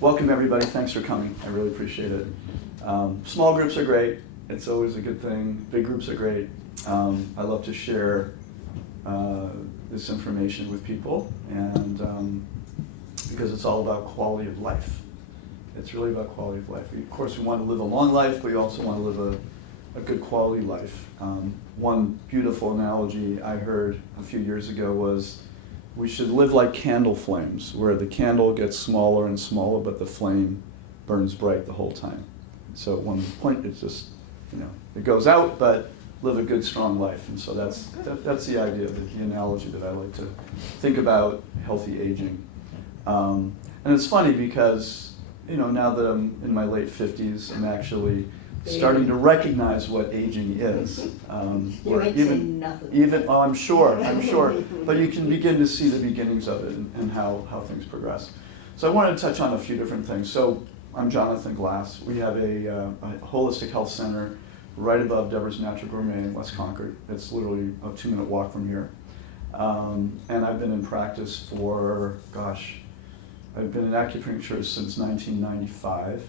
Welcome everybody, thanks for coming, I really appreciate it. Small groups are great, it's always a good thing. Big groups are great. I love to share this information with people, and because it's all about quality of life. It's really about quality of life. Of course, we want to live a long life, but we also want to live a good quality life. One beautiful analogy I heard a few years ago was, we should live like candle flames, where the candle gets smaller and smaller, but the flame burns bright the whole time. So at one point, it's just, it goes out, but live a good, strong life. And so that's the idea, the analogy that I like to think about healthy aging. And it's funny because, now that I'm in my late 50s, I'm actually starting to recognize what aging is. You ain't seen nothing. Oh, I'm sure, but you can begin to see the beginnings of it and how things progress. So I wanted to touch on a few different things. So I'm Jonathan Glass. We have a holistic health center right above Deborah's Natural Gourmet in West Concord. It's literally a 2-minute walk from here. And I've been in practice for, I've been in acupuncture since 1995.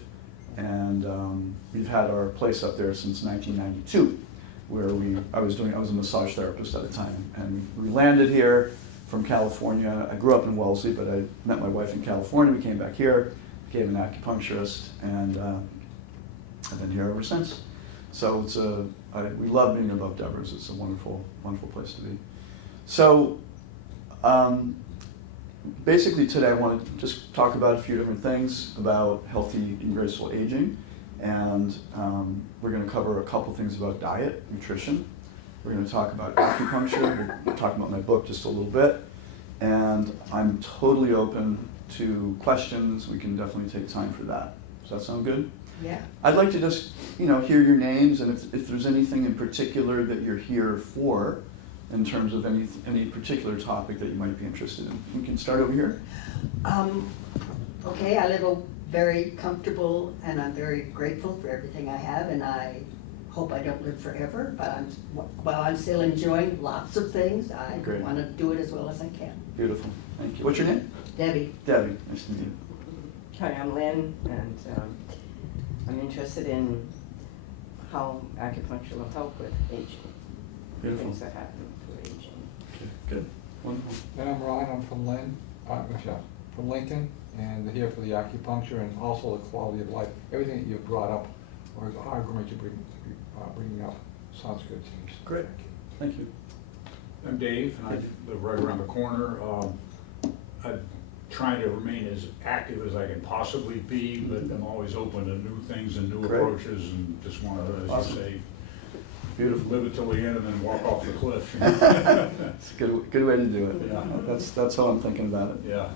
And we've had our place up there since 1992, where I was a massage therapist at the time. And we landed here from California. I grew up in Wellesley, but I met my wife in California. We came back here, became an acupuncturist, and I've been here ever since. So we love being above Deborah's. It's a wonderful, wonderful place to be. So basically today I want to just talk about a few different things about healthy and graceful aging, and we're going to cover a couple things about diet, nutrition. We're going to talk about acupuncture. We'll talk about my book just a little bit, and I'm totally open to questions. We can definitely take time for that. Does that sound good? Yeah. I'd like to just hear your names, and if there's anything in particular that you're here for, in terms of any particular topic that you might be interested in. We can start over here. Okay, I live a very comfortable, and I'm very grateful for everything I have, and I hope I don't live forever, but while I'm still enjoying lots of things, I want to do it as well as I can. Beautiful, thank you. What's your name? Debbie. Debbie, nice to meet you. Hi, I'm Lynn, and I'm interested in how acupuncture will help with aging. Beautiful. Things that happen with aging. Okay, good, wonderful. And I'm Ron, I'm from from Lincoln, and here for the acupuncture and also the quality of life. Everything that you brought up, or are going to be bringing up, sounds good to me. Great, thank you. I'm Dave, and I live right around the corner. I'm trying to remain as active as I can possibly be, but I'm always open to new things and new approaches, and just want to, as you say, beautiful. Live it till the end and then walk off the cliff. It's a good way to do it. Yeah. That's how I'm thinking about it. Yeah.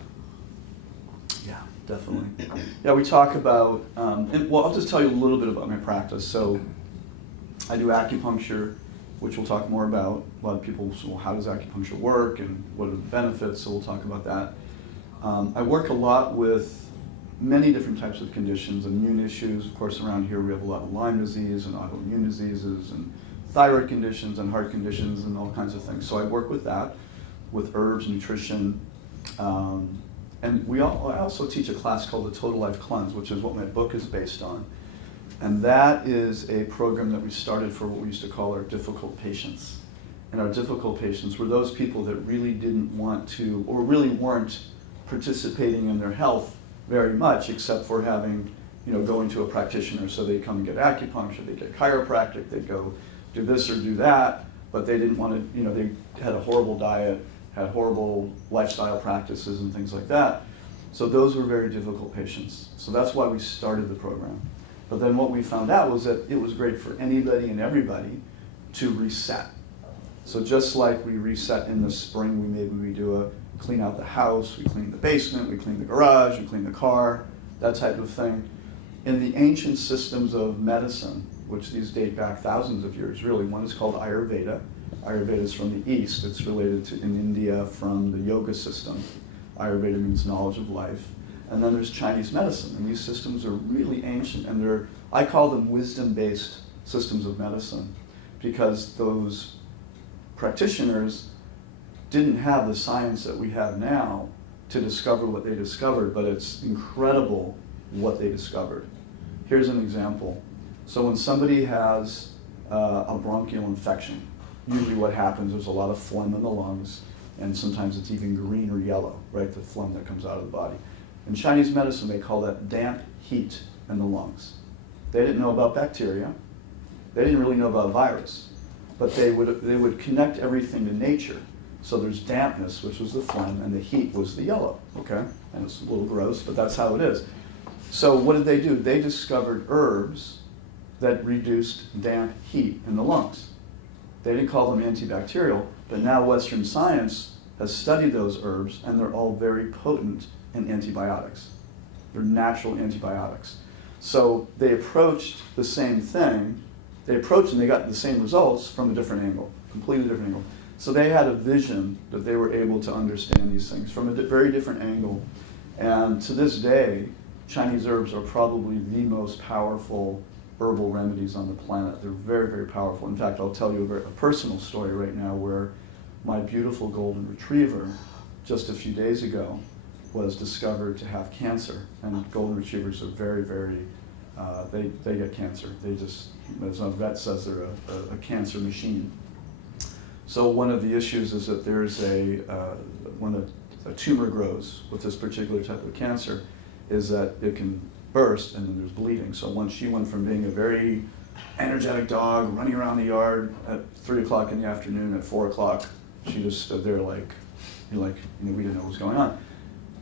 Yeah, definitely. Yeah, we talk about, I'll just tell you a little bit about my practice. So I do acupuncture, which we'll talk more about. A lot of people say, well, how does acupuncture work and what are the benefits? So we'll talk about that. I work a lot with many different types of conditions, immune issues. Of course, around here we have a lot of Lyme disease and autoimmune diseases and thyroid conditions and heart conditions and all kinds of things. So I work with that, with herbs, nutrition, and I also teach a class called the Total Life Cleanse, which is what my book is based on. And that is a program that we started for what we used to call our difficult patients. And our difficult patients were those people that really didn't want to, or really weren't participating in their health very much, except for having, going to a practitioner. So they come and get acupuncture, they get chiropractic, they go do this or do that, but they didn't want to, they had a horrible diet, had horrible lifestyle practices and things like that. So those were very difficult patients. So that's why we started the program. But then what we found out was that it was great for anybody and everybody to reset. So just like we reset in the spring, we do a clean out the house, we clean the basement, we clean the garage, we clean the car, that type of thing. In the ancient systems of medicine, which these date back thousands of years, really, one is called Ayurveda. Ayurveda is from the East. It's related to, in India, from the yoga system. Ayurveda means knowledge of life. And then there's Chinese medicine, and these systems are really ancient, and I call them wisdom-based systems of medicine, because those practitioners didn't have the science that we have now to discover what they discovered, but it's incredible what they discovered. Here's an example. So when somebody has a bronchial infection, usually what happens, there's a lot of phlegm in the lungs, and sometimes it's even green or yellow, right, the phlegm that comes out of the body. In Chinese medicine, they call that damp heat in the lungs. They didn't know about bacteria. They didn't really know about virus, but they would connect everything to nature. So there's dampness, which was the phlegm, and the heat was the yellow, okay? And it's a little gross, but that's how it is. So what did they do? They discovered herbs that reduced damp heat in the lungs. They didn't call them antibacterial, but now Western science has studied those herbs, and they're all very potent in antibiotics. They're natural antibiotics. So they approached the same thing. They approached and they got the same results from a different angle, completely different angle. So they had a vision that they were able to understand these things from a very different angle. And to this day, Chinese herbs are probably the most powerful herbal remedies on the planet. They're very, very powerful. In fact, I'll tell you a personal story right now where my beautiful golden retriever, just a few days ago, was discovered to have cancer. And golden retrievers are very, very, they get cancer. They just, as a vet says, they're a cancer machine. So one of the issues is that there's when a tumor grows with this particular type of cancer, is that it can burst and then there's bleeding. So once she went from being a very energetic dog running around the yard at 3 o'clock in the afternoon, at 4 o'clock, she just stood there like, we didn't know what was going on.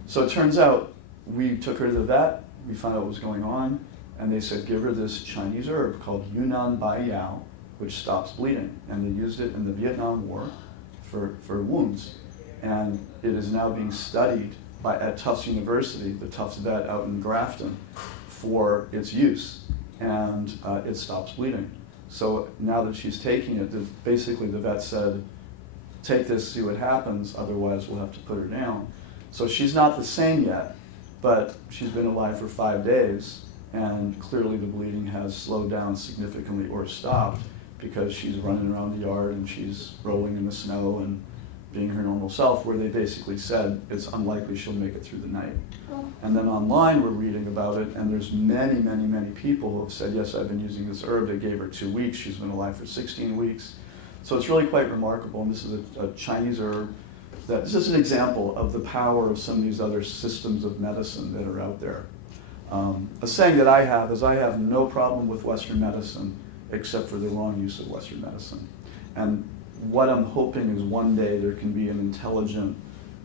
So it turns out we took her to the vet, we found out what was going on, and they said give her this Chinese herb called Yunnan Bai Yao, which stops bleeding. And they used it in the Vietnam War for wounds. And it is now being studied at Tufts University, the Tufts vet out in Grafton, for its use. And it stops bleeding. So now that she's taking it, basically the vet said, take this, see what happens, otherwise we'll have to put her down. So she's not the same yet, but she's been alive for 5 days, and clearly the bleeding has slowed down significantly or stopped because she's running around the yard and she's rolling in the snow and being her normal self, where they basically said it's unlikely she'll make it through the night. And then online we're reading about it, and there's many, many, many people who have said, yes, I've been using this herb. They gave her 2 weeks. She's been alive for 16 weeks. So it's really quite remarkable, and this is a Chinese herb. This is an example of the power of some of these other systems of medicine that are out there. A saying that I have is I have no problem with Western medicine except for the wrong use of Western medicine. And what I'm hoping is one day there can be an intelligent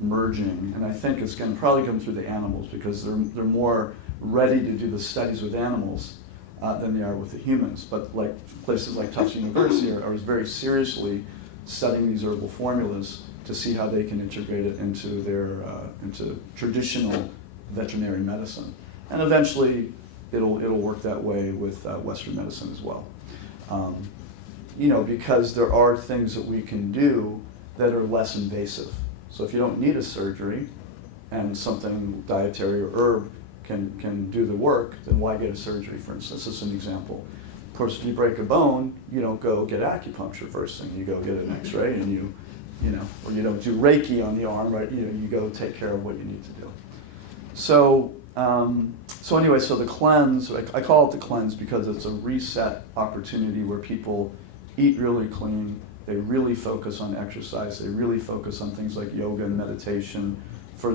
merging, and I think it's going to probably come through the animals because they're more ready to do the studies with animals than they are with the humans. But like places like Tufts University are very seriously studying these herbal formulas to see how they can integrate it into their into traditional veterinary medicine, and eventually it'll work that way with Western medicine as well. Because there are things that we can do that are less invasive. So if you don't need a surgery, and something dietary or herb can do the work, then why get a surgery? For instance, this is an example. Of course, if you break a bone, you don't go get acupuncture first thing. You go get an X-ray, and or you don't do Reiki on the arm, right? You go take care of what you need to do. So anyway, so the cleanse, I call it the cleanse because it's a reset opportunity where people eat really clean, they really focus on exercise, they really focus on things like yoga and meditation for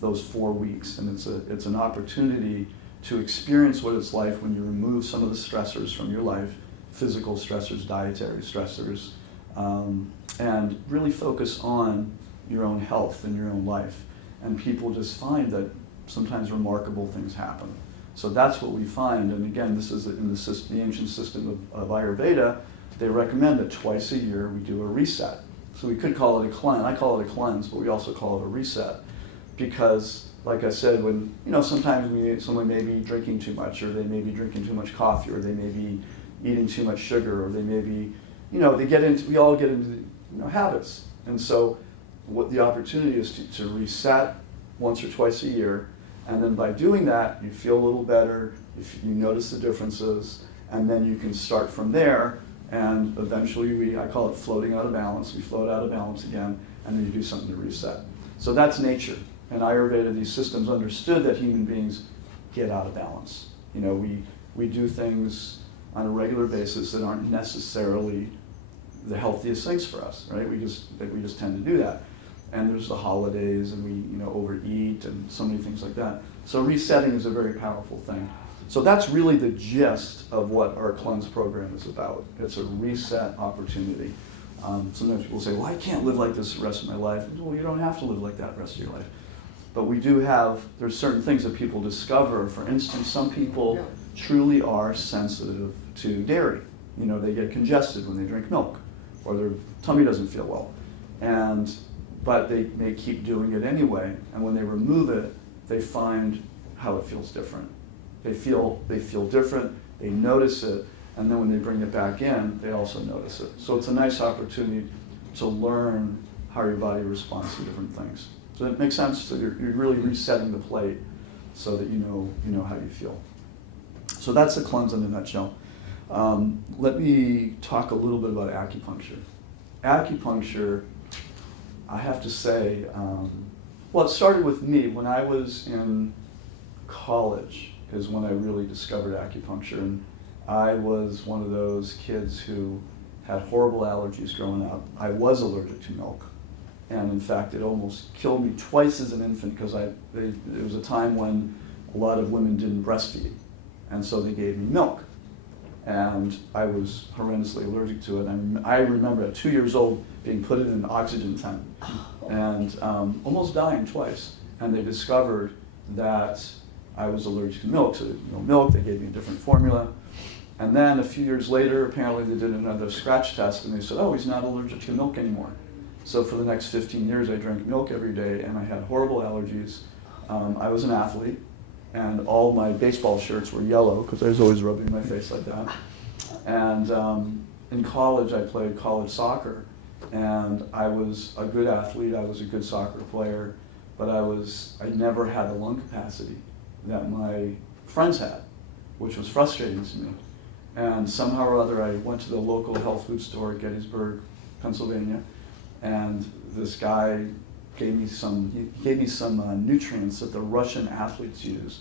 those 4 weeks, and it's an opportunity to experience what it's like when you remove some of the stressors from your life, physical stressors, dietary stressors, and really focus on your own health and your own life. And people just find that sometimes remarkable things happen. So that's what we find, and again, this is in the ancient system of Ayurveda. They recommend that twice a year we do a reset. So we could call it a cleanse. I call it a cleanse, but we also call it a reset. Because, like I said, when sometimes someone may be drinking too much, or they may be drinking too much coffee, or they may be eating too much sugar, or they may be, we all get into habits. And so what the opportunity is to reset once or twice a year, and then by doing that, you feel a little better, you notice the differences, and then you can start from there. And eventually I call it floating out of balance. We float out of balance again, and then you do something to reset. So that's nature. in Ayurveda, these systems understood that human beings get out of balance. You know, we do things on a regular basis that aren't necessarily the healthiest things for us, right? We just tend to do that. And there's the holidays, and we, you know, overeat and so many things like that. So resetting is a very powerful thing. So that's really the gist of what our cleanse program is about. It's a reset opportunity. Sometimes people say, well, I can't live like this the rest of my life. Well, you don't have to live like that the rest of your life. But we do have, there's certain things that people discover. For instance, some people truly are sensitive to dairy. You know, they get congested when they drink milk, or their tummy doesn't feel well. But they may keep doing it anyway, and when they remove it, they find how it feels different. They feel different, they notice it, and then when they bring it back in, they also notice it. So it's a nice opportunity to learn how your body responds to different things. Does that make sense? So you're really resetting the plate so that you know how you feel. So that's the cleanse in a nutshell. Let me talk a little bit about acupuncture. Acupuncture, I have to say, well, it started with me. When I was in college is when I really discovered acupuncture. And I was one of those kids who had horrible allergies growing up. I was allergic to milk. And in fact, it almost killed me twice as an infant because there was a time when a lot of women didn't breastfeed. And so they gave me milk. And I was horrendously allergic to it. And I remember at 2 years old being put in an oxygen tent and almost dying twice. And they discovered that I was allergic to milk. So milk, they gave me a different formula. And then a few years later, apparently they did another scratch test and they said, oh, he's not allergic to milk anymore. So for the next 15 years, I drank milk every day and I had horrible allergies. I was an athlete. And all my baseball shirts were yellow because I was always rubbing my face like that. And in college, I played college soccer, and I was a good athlete. I was a good soccer player, but I never had the lung capacity that my friends had, which was frustrating to me. And somehow or other, I went to the local health food store at Gettysburg, Pennsylvania, and this guy gave me some nutrients that the Russian athletes use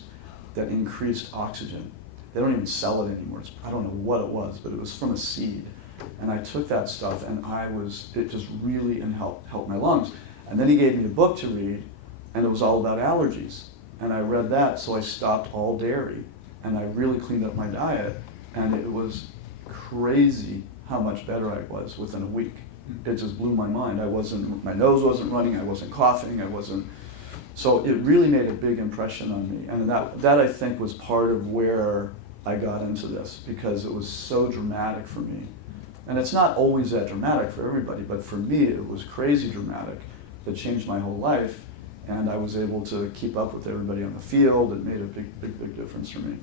that increased oxygen. They don't even sell it anymore. I don't know what it was, but it was from a seed. And I took that stuff and it just really helped my lungs. And then he gave me a book to read and it was all about allergies. And I read that, so I stopped all dairy and I really cleaned up my diet. And it was crazy how much better I was within a week. It just blew my mind. My nose wasn't running, I wasn't coughing, so it really made a big impression on me. And that I think was part of where I got into this, because it was so dramatic for me. And it's not always that dramatic for everybody, but for me it was crazy dramatic. That changed my whole life, and I was able to keep up with everybody on the field. It made a big difference for me.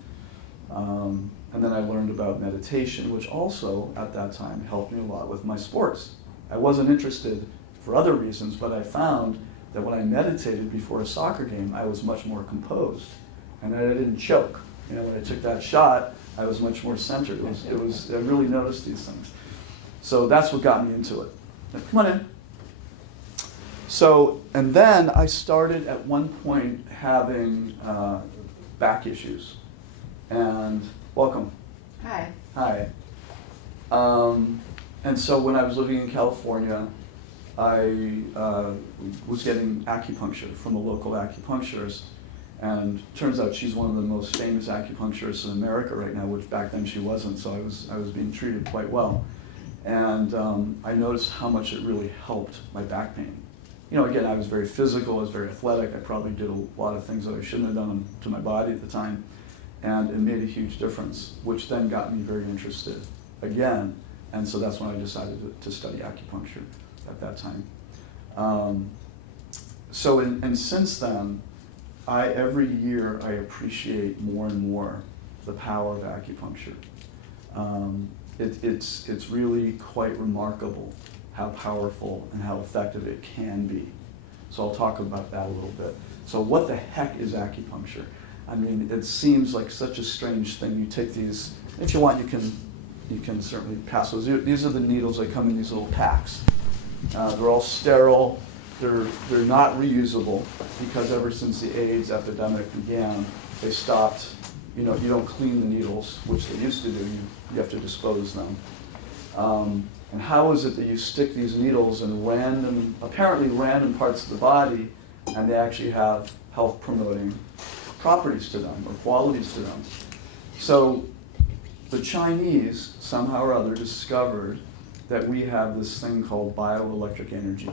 And then I learned about meditation, which also at that time helped me a lot with my sports. I wasn't interested for other reasons, but I found that when I meditated before a soccer game, I was much more composed, and I didn't choke. When I took that shot, I was much more centered. I really noticed these things. So that's what got me into it. Come on in. So, and then I started at one point having back issues. And welcome. Hi. Hi. And so when I was living in California, I was getting acupuncture from a local acupuncturist, and turns out she's one of the most famous acupuncturists in America right now, which back then she wasn't, so I was being treated quite well. And I noticed how much it really helped my back pain. Again, I was very physical, I was very athletic, I probably did a lot of things that I shouldn't have done to my body at the time, and it made a huge difference, which then got me very interested again. And so that's when I decided to study acupuncture at that time. And since then, every year I appreciate more and more the power of acupuncture. It's really quite remarkable how powerful and how effective it can be. So I'll talk about that a little bit. So what the heck is acupuncture? I mean, it seems like such a strange thing. You take these, if you want, you can certainly pass those. These are the needles that come in these little packs. They're all sterile. they're not reusable because ever since the AIDS epidemic began, they stopped, you don't clean the needles, which they used to do, you have to dispose them. And how is it that you stick these needles in apparently random parts of the body, and they actually have health promoting properties to them or qualities to them? So the Chinese somehow or other discovered that we have this thing called bioelectric energy.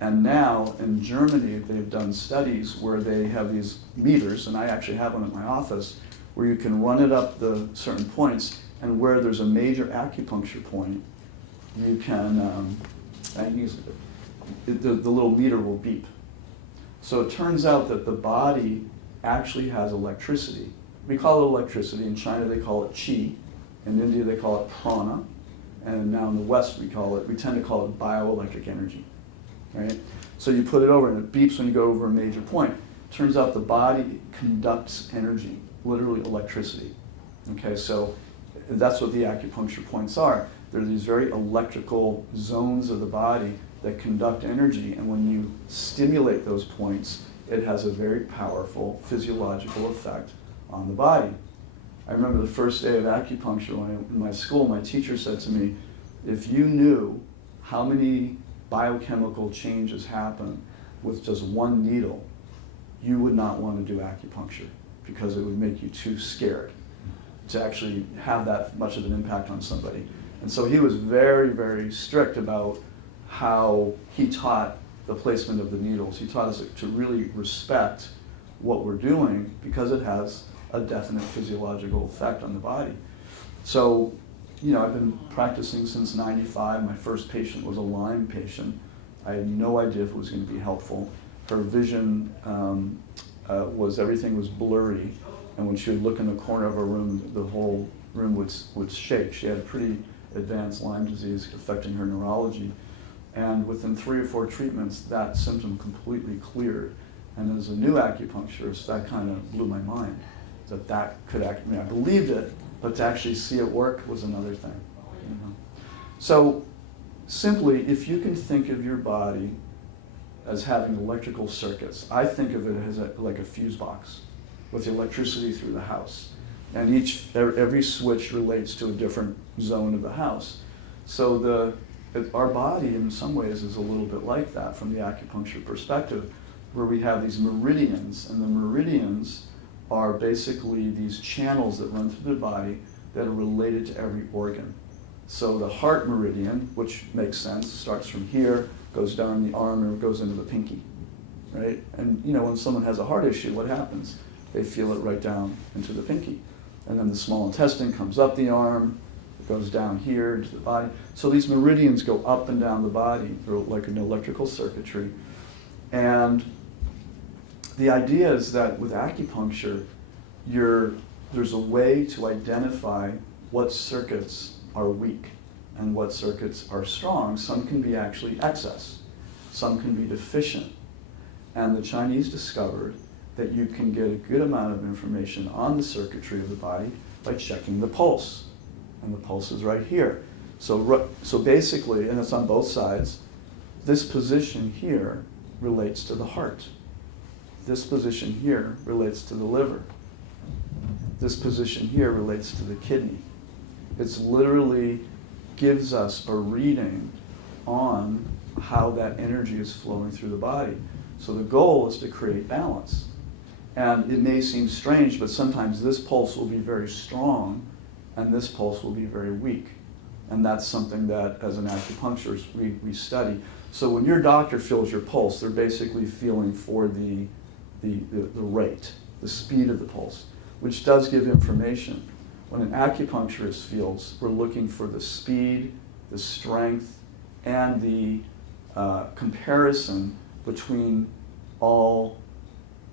And now in Germany, they've done studies where they have these meters, and I actually have one at my office, where you can run it up the certain points, and where there's a major acupuncture point, you can, the little meter will beep. So it turns out that the body actually has electricity. We call it electricity. In China, they call it qi. In India, they call it prana. And now in the West, we tend to call it bioelectric energy, right? So you put it over and it beeps when you go over a major point. Turns out the body conducts energy, literally electricity. Okay, so that's what the acupuncture points are. They're these very electrical zones of the body that conduct energy, and when you stimulate those points, it has a very powerful physiological effect on the body. I remember the first day of acupuncture in my school, my teacher said to me, if you knew how many biochemical changes happen with just one needle, you would not want to do acupuncture because it would make you too scared to actually have that much of an impact on somebody. And so he was very, very strict about how he taught the placement of the needles. He taught us to really respect what we're doing because it has a definite physiological effect on the body. So, I've been practicing since '95. My first patient was a Lyme patient. I had no idea if it was going to be helpful. Her vision everything was blurry, and when she would look in the corner of her room, the whole room would shake. She had a pretty advanced Lyme disease affecting her neurology. And within 3 or 4 treatments, that symptom completely cleared. And as a new acupuncturist, that kind of blew my mind. That could act, I believed it, but to actually see it work was another thing. So simply, if you can think of your body as having electrical circuits, I think of it as like a fuse box with electricity through the house. And every switch relates to a different zone of the house. So our body in some ways is a little bit like that from the acupuncture perspective, where we have these meridians, and the meridians are basically these channels that run through the body that are related to every organ. So the heart meridian, which makes sense, starts from here, goes down the arm, and goes into the pinky, right? And when someone has a heart issue, what happens? They feel it right down into the pinky. And then the small intestine comes up the arm, it goes down here into the body. So these meridians go up and down the body. They're like an electrical circuitry. And the idea is that with acupuncture, there's a way to identify what circuits are weak and what circuits are strong. Some can be actually excess. Some can be deficient. And the Chinese discovered that you can get a good amount of information on the circuitry of the body by checking the pulse. And the pulse is right here. So basically, and it's on both sides, this position here relates to the heart. This position here relates to the liver. This position here relates to the kidney. It's literally gives us a reading on how that energy is flowing through the body. So the goal is to create balance. And it may seem strange, but sometimes this pulse will be very strong and this pulse will be very weak. And that's something that, as an acupuncturist, we study. So when your doctor feels your pulse, they're basically feeling for the rate, the speed of the pulse, which does give information. When an acupuncturist feels, we're looking for the speed, the strength, and the comparison between all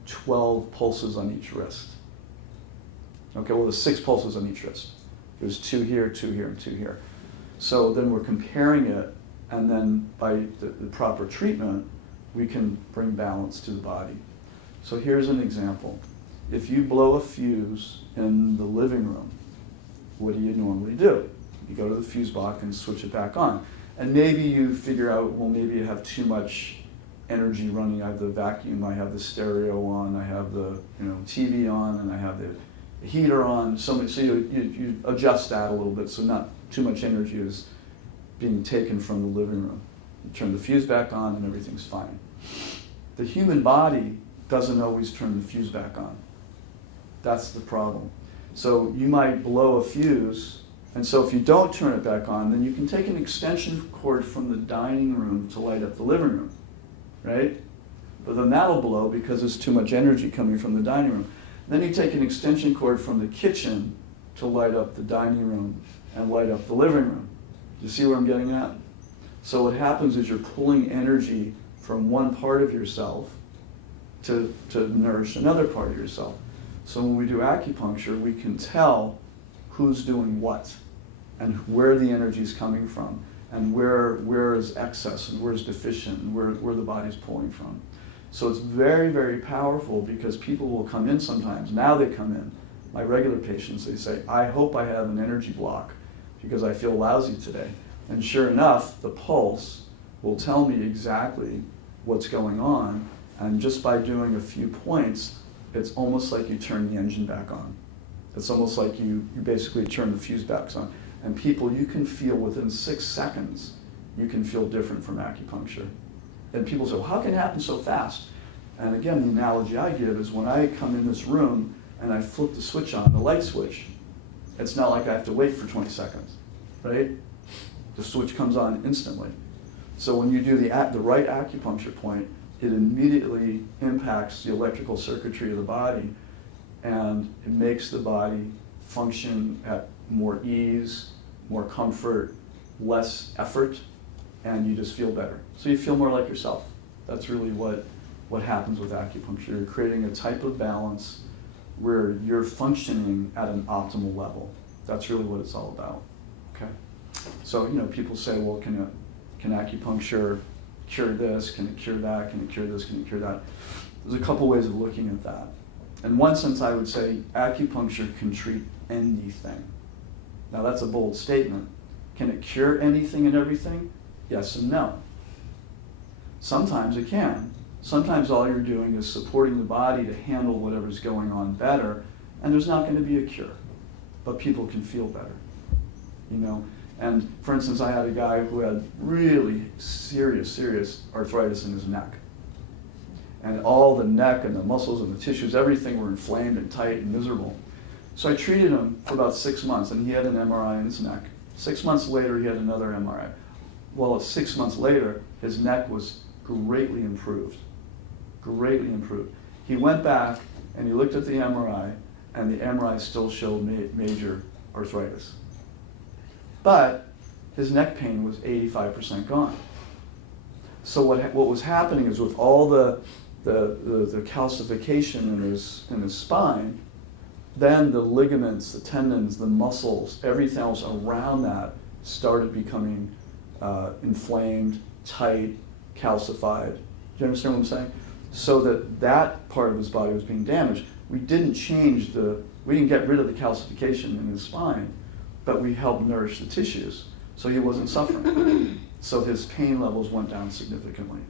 12 pulses on each wrist. Okay, well, there's 6 pulses on each wrist. There's 2 here, 2 here, and 2 here. So then we're comparing it, and then by the proper treatment, we can bring balance to the body. So here's an example. If you blow a fuse in the living room, what do you normally do? You go to the fuse box and switch it back on. And maybe you figure out, well, maybe you have too much energy running. I have the vacuum, I have the stereo on, I have the TV on, and I have the heater on. So you adjust that a little bit so not too much energy is being taken from the living room. You turn the fuse back on and everything's fine. The human body doesn't always turn the fuse back on. That's the problem. So you might blow a fuse, and so if you don't turn it back on, then you can take an extension cord from the dining room to light up the living room, right? But then that'll blow because there's too much energy coming from the dining room. Then you take an extension cord from the kitchen to light up the dining room and light up the living room. You see where I'm getting at? So what happens is you're pulling energy from one part of yourself to nourish another part of yourself. So when we do acupuncture, we can tell who's doing what and where the energy is coming from and where is excess and where is deficient and where the body's pulling from. So it's very, very powerful because people will come in sometimes. Now they come in, my regular patients, they say, I hope I have an energy block because I feel lousy today. And sure enough, the pulse will tell me exactly what's going on, and just by doing a few points, it's almost like you turn the engine back on. It's almost like you basically turn the fuse back on. And people, you can feel within 6 seconds, you can feel different from acupuncture. And people say, well, how can it happen so fast? And again, the analogy I give is when I come in this room and I flip the switch on, the light switch, it's not like I have to wait for 20 seconds, right? The switch comes on instantly. So when you do the right acupuncture point, it immediately impacts the electrical circuitry of the body, and it makes the body function at more ease, more comfort, less effort, and you just feel better. So you feel more like yourself. That's really what happens with acupuncture. You're creating a type of balance where you're functioning at an optimal level. That's really what it's all about. Okay. So people say, well, can acupuncture cure this? Can it cure that? Can it cure this? Can it cure that? There's a couple ways of looking at that. In one sense, I would say acupuncture can treat anything. Now that's a bold statement. Can it cure anything and everything? Yes and no. Sometimes it can. Sometimes all you're doing is supporting the body to handle whatever's going on better, and there's not going to be a cure, but people can feel better, And for instance, I had a guy who had really serious arthritis in his neck. And all the neck and the muscles and the tissues, everything were inflamed and tight and miserable. So I treated him for about 6 months, and he had an MRI in his neck. 6 months later, he had another MRI. Well, 6 months later, his neck was greatly improved. Greatly improved. He went back and he looked at the MRI, and the MRI still showed major arthritis. But his neck pain was 85% gone. So what was happening is with all the calcification in his spine, then the ligaments, the tendons, the muscles, everything else around that started becoming inflamed, tight, calcified. Do you understand what I'm saying? So that part of his body was being damaged. We didn't get rid of the calcification in his spine, but we helped nourish the tissues, so he wasn't suffering. So his pain levels went down significantly.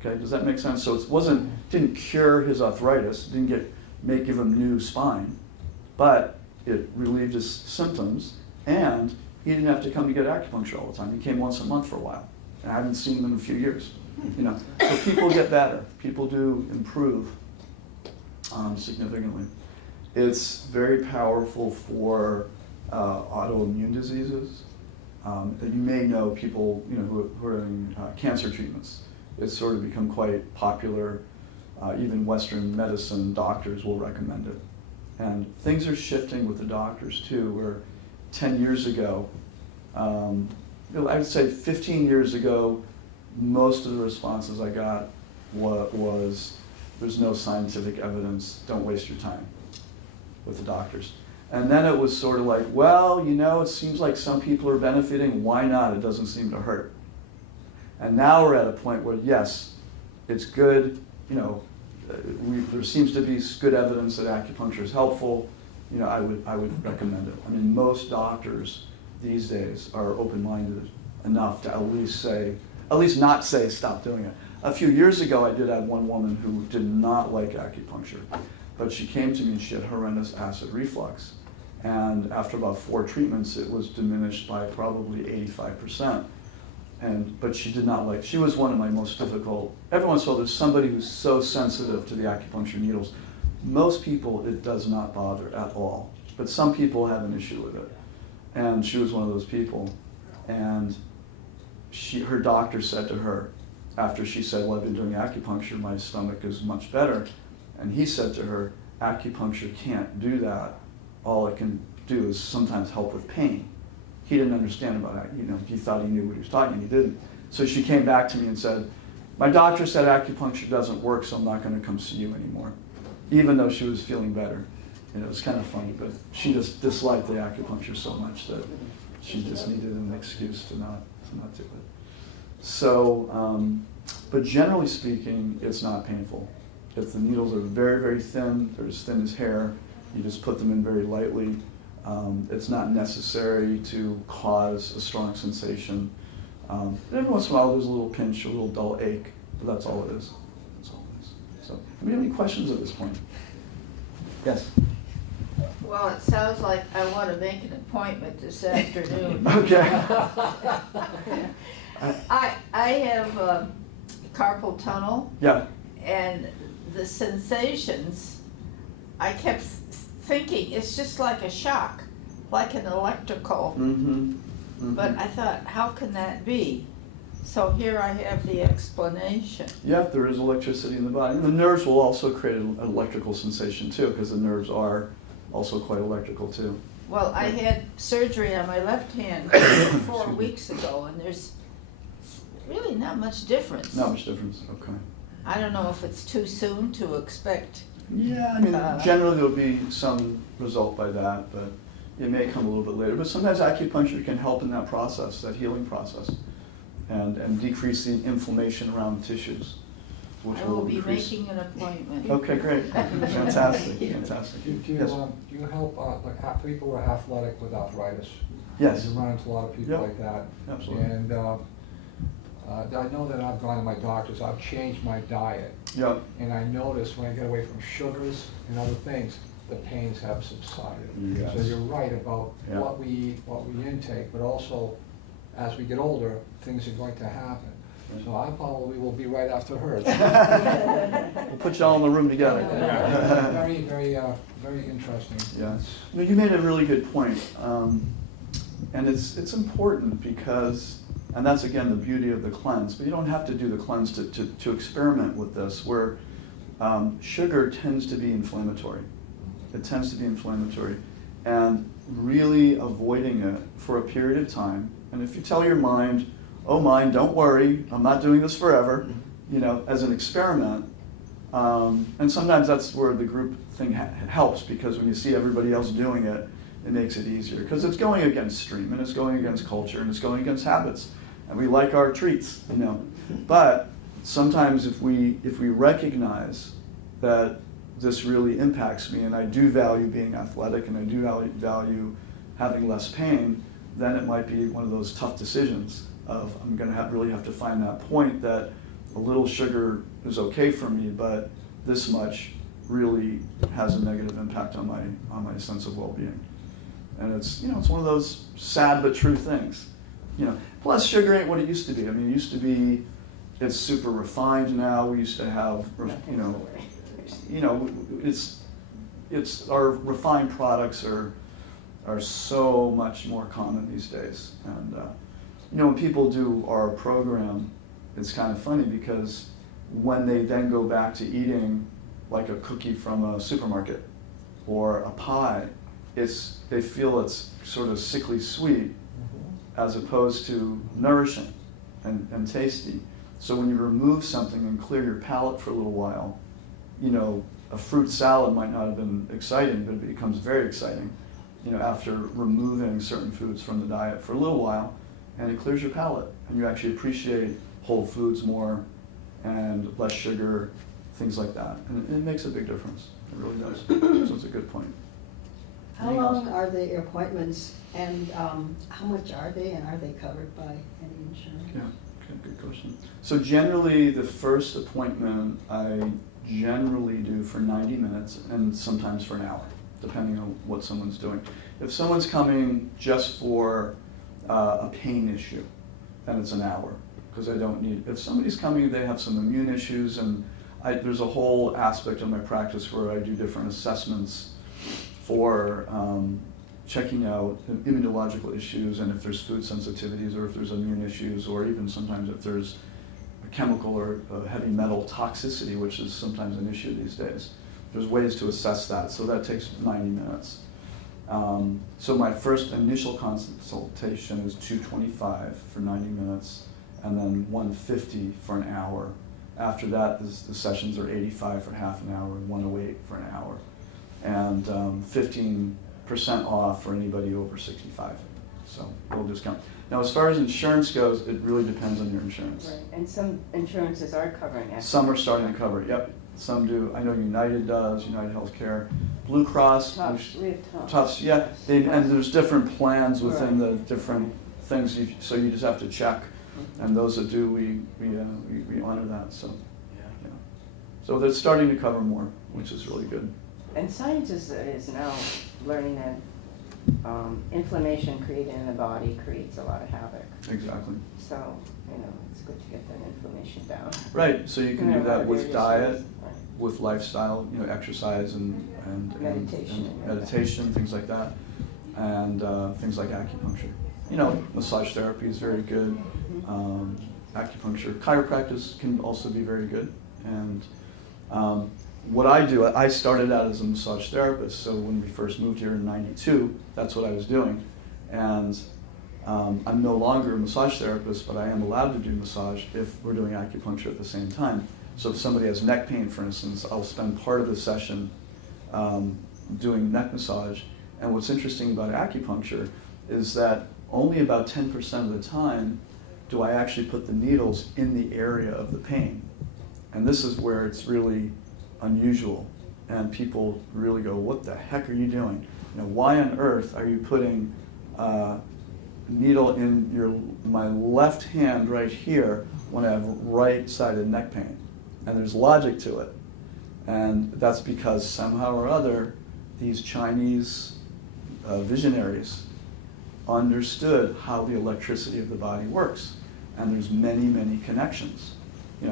Okay, does that make sense? So it didn't cure his arthritis, didn't give him new spine, but it relieved his symptoms, and he didn't have to come to get acupuncture all the time. He came once a month for a while, and I haven't seen him in a few years. So people get better. People do improve significantly. It's very powerful for autoimmune diseases. You may know people who are in cancer treatments. It's sort of become quite popular. Even Western medicine doctors will recommend it. And things are shifting with the doctors too, where 10 years ago, I would say 15 years ago, most of the responses I got was there's no scientific evidence, don't waste your time with the doctors. And then it was sort of like, well, it seems like some people are benefiting, why not? It doesn't seem to hurt. And now we're at a point where, yes, it's good, there seems to be good evidence that acupuncture is helpful, I would recommend it. I mean, most doctors these days are open-minded enough to at least not say stop doing it. A few years ago, I did have one woman who did not like acupuncture, but she came to me and she had horrendous acid reflux. And after about 4 treatments, it was diminished by probably 85%. But she did not like, she was one of my most difficult. Every once in a while, there's somebody who's so sensitive to the acupuncture needles. Most people, it does not bother at all. But some people have an issue with it. And she was one of those people. And her doctor said to her, after she said, well, I've been doing acupuncture, my stomach is much better. And he said to her, acupuncture can't do that. All it can do is sometimes help with pain. He didn't understand about that, he thought he knew what he was talking, and he didn't. So she came back to me and said, my doctor said acupuncture doesn't work, so I'm not gonna come see you anymore. Even though she was feeling better. It was kind of funny, but she just disliked the acupuncture so much that she just needed an excuse to not do it. So, but generally speaking, it's not painful. If the needles are very, very thin, they're as thin as hair, you just put them in very lightly. It's not necessary to cause a strong sensation. Every once in a while there's a little pinch, a little dull ache, but that's all it is. That's all it is. So, do we have any questions at this point? Yes? Well, it sounds like I want to make an appointment this afternoon. Okay. I have carpal tunnel, Yeah. and the sensations, I kept thinking it's just like a shock, like an electrical. Mm-hmm. Mm-hmm. But I thought, how can that be? So here I have the explanation. Yeah, there is electricity in the body. And the nerves will also create an electrical sensation too, because the nerves are also quite electrical too. Well, I had surgery on my left hand 4 weeks ago, and there's really not much difference. Not much difference, okay. I don't know if it's too soon to expect. Yeah, I mean, generally there'll be some result by that, but it may come a little bit later. But sometimes acupuncture can help in that process, that healing process, and decrease the inflammation around the tissues, which I will be increase. making an appointment. Okay, great. Fantastic, fantastic. Do Yes. you help people who are athletic with arthritis? Yes. You run into a lot of people Yep. like that. Absolutely. And I know that I've gone to my doctors, I've changed my diet, Yep. and I notice when I get away from sugars and other things, the pains have subsided. Yes. So you're right about Yeah. what we eat, what we intake, but also as we get older, things are going to happen. So I probably will be right after her. We'll put you all in the room together. Very, very, very interesting. Yeah. No, you made a really good point. And it's important because, and that's again the beauty of the cleanse, but you don't have to do the cleanse to experiment with this, where sugar tends to be inflammatory. It tends to be inflammatory. And really avoiding it for a period of time. And if you tell your mind, oh mind, don't worry, I'm not doing this forever, as an experiment. And sometimes that's where the group thing helps, because when you see everybody else doing it, it makes it easier. Because it's going against stream, and it's going against culture, and it's going against habits. And we like our treats, But sometimes if we recognize that this really impacts me, and I do value being athletic, and I do value having less pain, then it might be one of those tough decisions of I'm going to really have to find that point that a little sugar is okay for me, but this much really has a negative impact on my sense of well-being. And it's it's one of those sad but true things. Plus sugar ain't what it used to be. I mean, it used to be, it's super refined now. We used to have it's our refined products are so much more common these days. And when people do our program, it's kind of funny because when they then go back to eating like a cookie from a supermarket or a pie, they feel it's sort of sickly sweet as opposed to nourishing and tasty. So when you remove something and clear your palate for a little while, a fruit salad might not have been exciting, but it becomes very exciting, after removing certain foods from the diet for a little while, and it clears your palate, and you actually appreciate whole foods more and less sugar, things like that. And it makes a big difference. It really does. So it's a good point. How long are the appointments, and how much are they, and are they covered by any insurance? Yeah, Okay, good question. So generally, the first appointment I generally do for 90 minutes and sometimes for an hour, depending on what someone's doing. If someone's coming just for a pain issue, then it's an hour, because I don't need, if somebody's coming, they have some immune issues, and there's a whole aspect of my practice where I do different assessments for checking out immunological issues, and if there's food sensitivities, or if there's immune issues, or even sometimes if there's a chemical or a heavy metal toxicity, which is sometimes an issue these days. There's ways to assess that, so that takes 90 minutes. So my first initial consultation is $225 for 90 minutes, and then $150 for an hour. After that, the sessions are $85 for half an hour and $108 for an hour. And 15% off for anybody over 65, so a little discount. Now, as far as insurance goes, it really depends on your insurance. Right, and some insurances are covering it. Some are starting to cover it, yep. Some do. I know United does, United Healthcare, Blue Cross. Tufts, we have Tufts. Tufts, yeah. And there's different plans within the Right. different things, so you just have to check. And those that do, we honor that, so. Yeah. So they're starting to cover more, which is really good. And science is now learning that inflammation created in the body creates a lot of havoc. Exactly. So, it's good to get that inflammation down. Right, so you can do that with diet, Right. with lifestyle, exercise and meditation, things like that, and things like acupuncture. Massage therapy is very good. Acupuncture, chiropractic can also be very good. And what I do, I started out as a massage therapist, so when we first moved here in '92, that's what I was doing. And I'm no longer a massage therapist, but I am allowed to do massage if we're doing acupuncture at the same time. So if somebody has neck pain, for instance, I'll spend part of the session doing neck massage. And what's interesting about acupuncture is that only about 10% of the time do I actually put the needles in the area of the pain. And this is where it's really unusual, and people really go, what the heck are you doing? Why on earth are you putting a needle in my left hand right here when I have right-sided neck pain? And there's logic to it. And that's because somehow or other, these Chinese visionaries understood how the electricity of the body works. And there's many, many connections.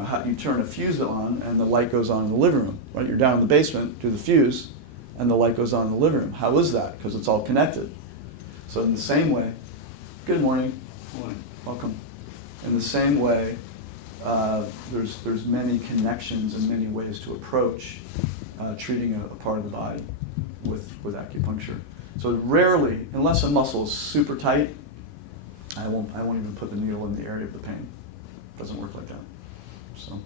How you turn a fuse on and the light goes on in the living room, right? You're down in the basement, do the fuse, and the light goes on in the living room. How is that? Because it's all connected. So in the same way, good morning. Morning. Welcome. In the same way, there's many connections and many ways to approach treating a part of the body with acupuncture. So rarely, unless a muscle is super tight, I won't even put the needle in the area of the pain. It doesn't work like that. So,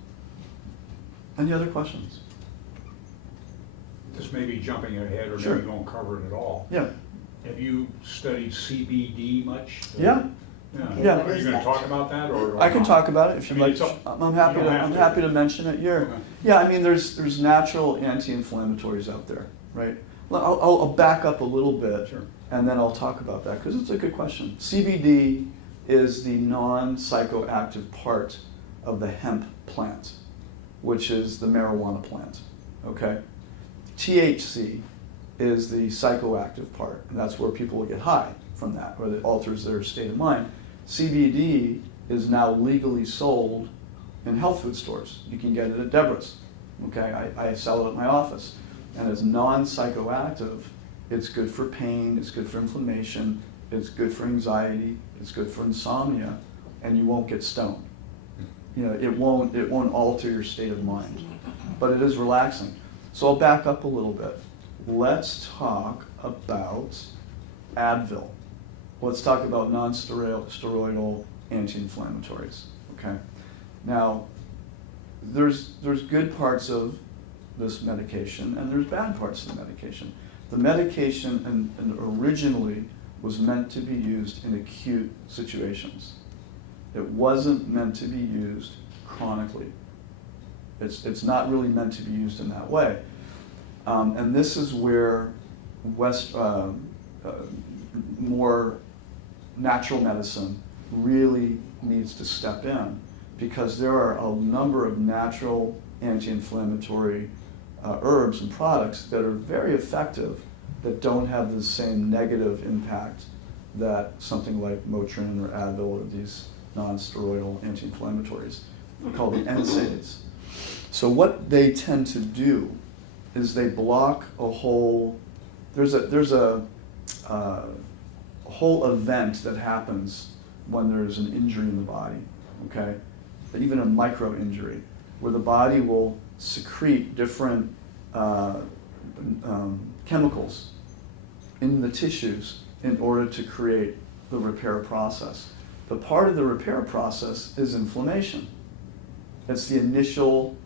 any other questions? This may be jumping ahead, or Sure. maybe you won't cover it at all. Yeah. Have you studied CBD much? Yeah. Yeah. Are you going to talk about that, or? I can talk about it if you'd I mean, like. it's I'm happy you to. don't have I'm to. happy to mention it. Okay. Yeah. I mean, there's natural anti-inflammatories out there, right? I'll back up a little bit, Sure. and then I'll talk about that because it's a good question. CBD is the non-psychoactive part of the hemp plant, which is the marijuana plant. Okay. THC is the psychoactive part, and that's where people will get high from that, or it alters their state of mind. CBD is now legally sold in health food stores. You can get it at Deborah's. Okay, I sell it at my office, and it's non-psychoactive. It's good for pain. It's good for inflammation. It's good for anxiety. It's good for insomnia, and you won't get stoned. It won't alter your state of mind, but it is relaxing. So I'll back up a little bit. Let's talk about Advil. Let's talk about non-steroidal anti-inflammatories. Okay. Now, there's good parts of this medication and there's bad parts of the medication. The medication and originally was meant to be used in acute situations. It wasn't meant to be used chronically. It's not really meant to be used in that way. And this is where more natural medicine really needs to step in, because there are a number of natural anti-inflammatory herbs and products that are very effective that don't have the same negative impact that something like Motrin or Advil or these non-steroidal anti-inflammatories. We call them NSAIDs. So what they tend to do is they block a whole, there's a whole event that happens when there's an injury in the body, okay? Even a micro injury, where the body will secrete different chemicals in the tissues in order to create the repair process. But part of the repair process is inflammation. It's the initial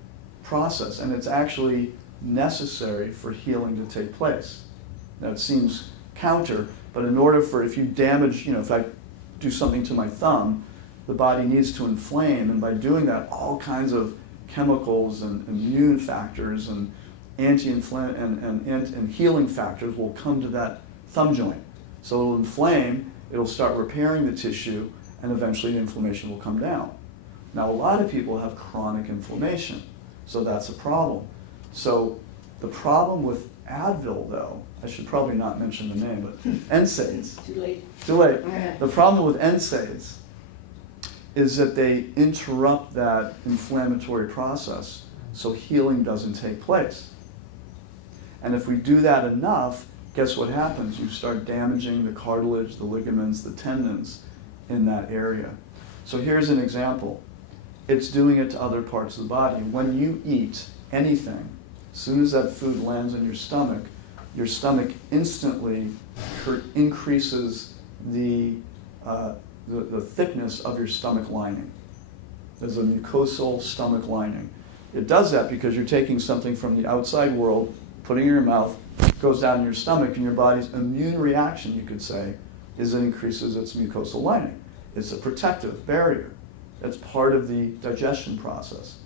process, and it's actually necessary for healing to take place. Now, it seems counter, but in order for, if you damage, if I do something to my thumb, the body needs to inflame, and by doing that, all kinds of chemicals and immune factors and and healing factors will come to that thumb joint. So it'll inflame, it'll start repairing the tissue, and eventually the inflammation will come down. Now, a lot of people have chronic inflammation, so that's a problem. So the problem with Advil, though, I should probably not mention the name, but NSAIDs. Too late. Too late. The problem with NSAIDs is that they interrupt that inflammatory process, so healing doesn't take place. And if we do that enough, guess what happens? You start damaging the cartilage, the ligaments, the tendons in that area. So here's an example. It's doing it to other parts of the body. When you eat anything, as soon as that food lands in your stomach instantly increases the thickness of your stomach lining. There's a mucosal stomach lining. It does that because you're taking something from the outside world, putting it in your mouth, goes down in your stomach, and your body's immune reaction, you could say, is it increases its mucosal lining. It's a protective barrier. That's part of the digestion process.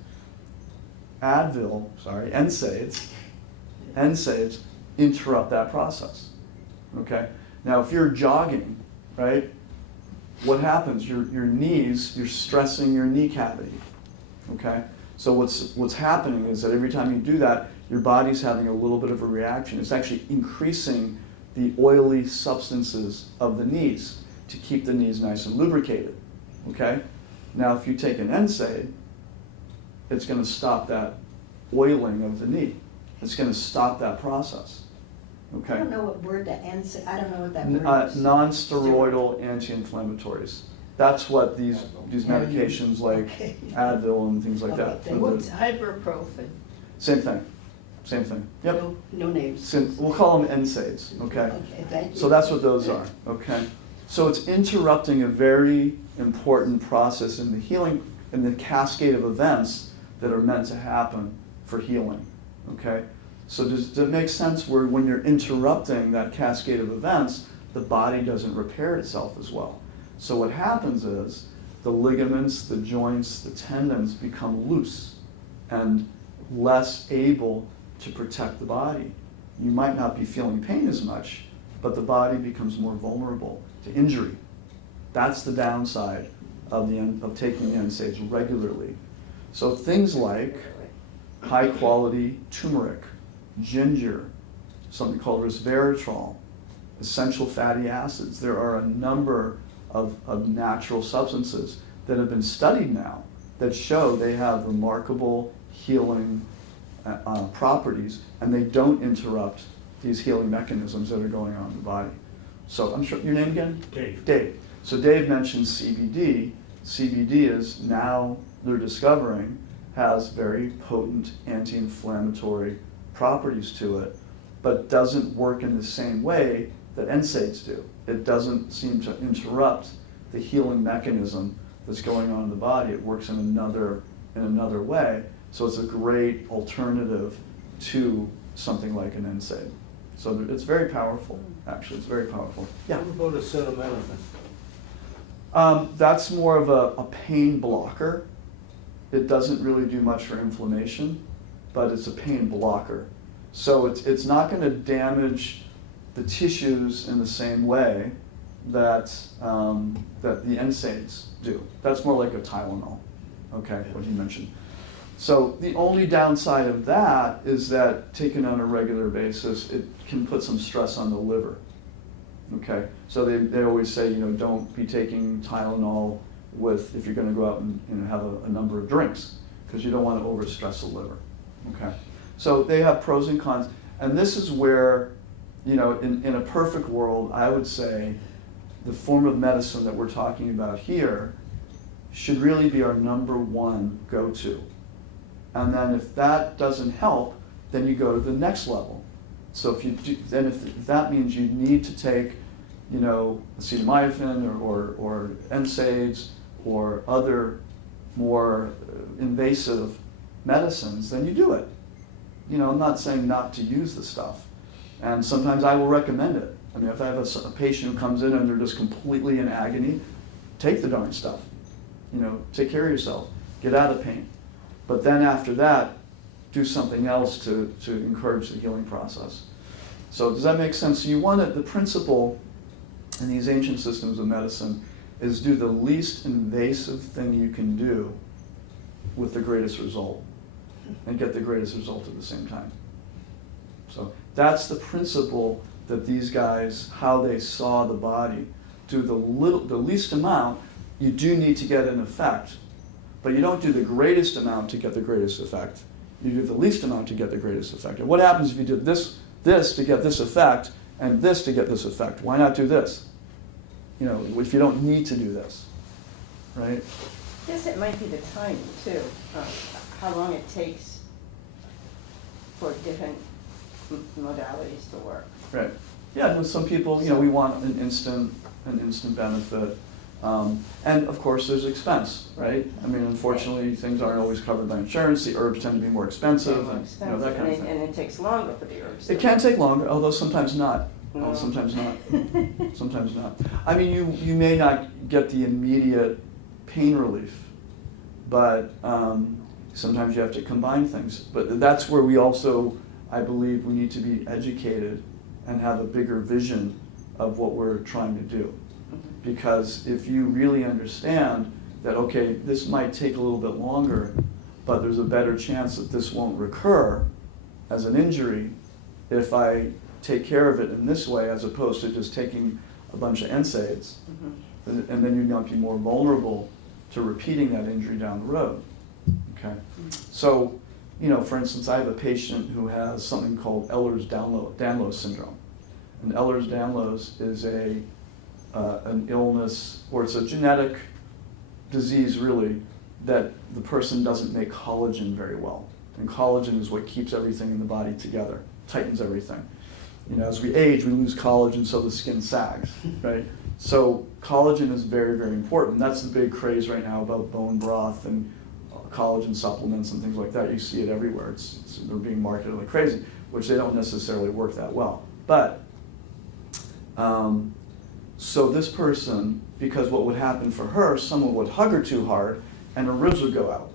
NSAIDs interrupt that process, okay? Now, if you're jogging, right, what happens? Your knees, you're stressing your knee cavity, okay? So what's happening is that every time you do that, your body's having a little bit of a reaction. It's actually increasing the oily substances of the knees to keep the knees nice and lubricated, okay? Now, if you take an NSAID, it's going to stop that oiling of the knee. It's going to stop that process, okay? I don't know what word that ends, I don't know what that word is. Non-steroidal anti-inflammatories. That's what these medications like Okay. Advil and things like that. What's ibuprofen? Same thing. Yep. No names. We'll call them NSAIDs, okay? Okay, thank you. So that's what those are, okay? So it's interrupting a very important process in the healing, in the cascade of events that are meant to happen for healing, okay? So does it make sense where when you're interrupting that cascade of events, the body doesn't repair itself as well? So what happens is the ligaments, the joints, the tendons become loose and less able to protect the body. You might not be feeling pain as much, but the body becomes more vulnerable to injury. That's the downside of taking the NSAIDs regularly. So things like high quality turmeric, ginger, something called resveratrol, essential fatty acids. There are a number of natural substances that have been studied now that show they have remarkable healing properties, and they don't interrupt these healing mechanisms that are going on in the body. So I'm sure, your name again? Dave. Dave. So Dave mentioned CBD. CBD is now, they're discovering, has very potent anti-inflammatory properties to it, but doesn't work in the same way that NSAIDs do. It doesn't seem to interrupt the healing mechanism that's going on in the body. It works in another way. So it's a great alternative to something like an NSAID. So it's very powerful, actually. It's very powerful. Yeah. What about acetaminophen? That's more of a pain blocker. It doesn't really do much for inflammation, but it's a pain blocker. So it's not going to damage the tissues in the same way that, that the NSAIDs do. That's more like a Tylenol, okay, what he mentioned. So the only downside of that is that taken on a regular basis, it can put some stress on the liver, okay? So they always say, you know, don't be taking Tylenol with, if you're gonna go out and have a number of drinks, because you don't want to overstress the liver, okay? So they have pros and cons, and this is where, you know, in a perfect world, I would say the form of medicine that we're talking about here should really be our number one go-to. And then if that doesn't help, then you go to the next level. So if you do, then if that means you need to take, you know, acetaminophen or NSAIDs or other more invasive medicines, then you do it. You know, I'm not saying not to use the stuff. And sometimes I will recommend it. I mean, if I have a patient who comes in and they're just completely in agony, take the darn stuff. You know, take care of yourself, get out of pain. But then after that, do something else to encourage the healing process. So does that make sense? So you want the principle in these ancient systems of medicine is do the least invasive thing you can do with the greatest result and get the greatest result at the same time. So that's the principle that these guys, how they saw the body. Do the least amount. You do need to get an effect, but you don't do the greatest amount to get the greatest effect. You do the least amount to get the greatest effect. And what happens if you do this to get this effect and this to get this effect? Why not do this? You know, if you don't need to do this, right? I guess it might be the timing too, how long it takes for different modalities to work. Right. Yeah, and with some people, you know, we want an instant benefit. And of course, there's expense, right? I mean, unfortunately, things aren't always covered by insurance. The herbs tend to be more expensive, and you know, that kind of thing. And it takes longer for the herbs. It can take longer, although sometimes not. No. Sometimes not. Sometimes not. I mean, you may not get the immediate pain relief, but sometimes you have to combine things. But that's where we also, I believe, we need to be educated and have a bigger vision of what we're trying to do. Because if you really understand that, okay, this might take a little bit longer, but there's a better chance that this won't recur as an injury if I take care of it in this way as opposed to just taking a bunch of NSAIDs. And then you might be more vulnerable to repeating that injury down the road, okay? So, you know, for instance, I have a patient who has something called Ehlers-Danlos syndrome. And Ehlers-Danlos is an illness, or it's a genetic disease really, that the person doesn't make collagen very well. And collagen is what keeps everything in the body together, tightens everything. You know, as we age, we lose collagen, so the skin sags, right? So collagen is very, very important. That's the big craze right now about bone broth and collagen supplements and things like that. You see it everywhere. They're being marketed like crazy, which they don't necessarily work that well. But, so this person, because what would happen for her, someone would hug her too hard and her ribs would go out.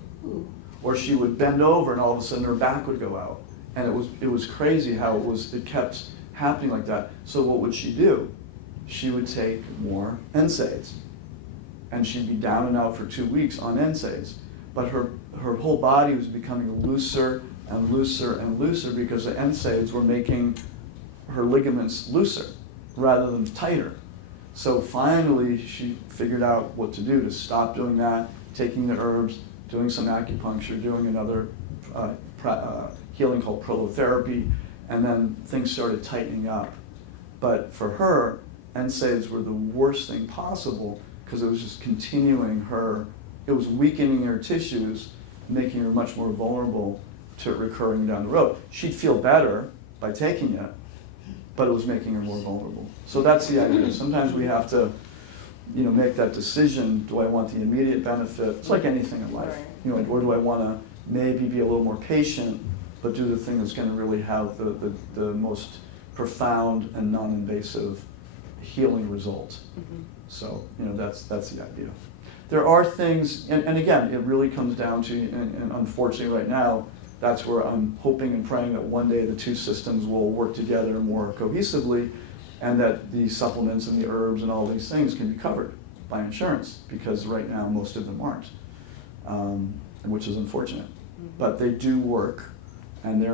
Or she would bend over and all of a sudden her back would go out. And it was crazy how it kept happening like that. So what would she do? She would take more NSAIDs. And she'd be down and out for 2 weeks on NSAIDs. But her whole body was becoming looser and looser and looser because the NSAIDs were making her ligaments looser rather than tighter. So finally she figured out what to do to stop doing that, taking the herbs, doing some acupuncture, doing another healing called prolotherapy, and then things started tightening up. But for her, NSAIDs were the worst thing possible because it was just continuing her, it was weakening her tissues, making her much more vulnerable to it recurring down the road. She'd feel better by taking it, but it was making her more vulnerable. So that's the idea. Sometimes we have to, you know, make that decision. Do I want the immediate benefit? It's like anything in life, you know, or do I want to maybe be a little more patient, but do the thing that's going to really have the most profound and non-invasive healing results. So, you know, that's the idea. There are things, and again, it really comes down to, and unfortunately right now, that's where I'm hoping and praying that one day the two systems will work together more cohesively, and that the supplements and the herbs and all these things can be covered by insurance, because right now most of them aren't, which is unfortunate. But they do work, and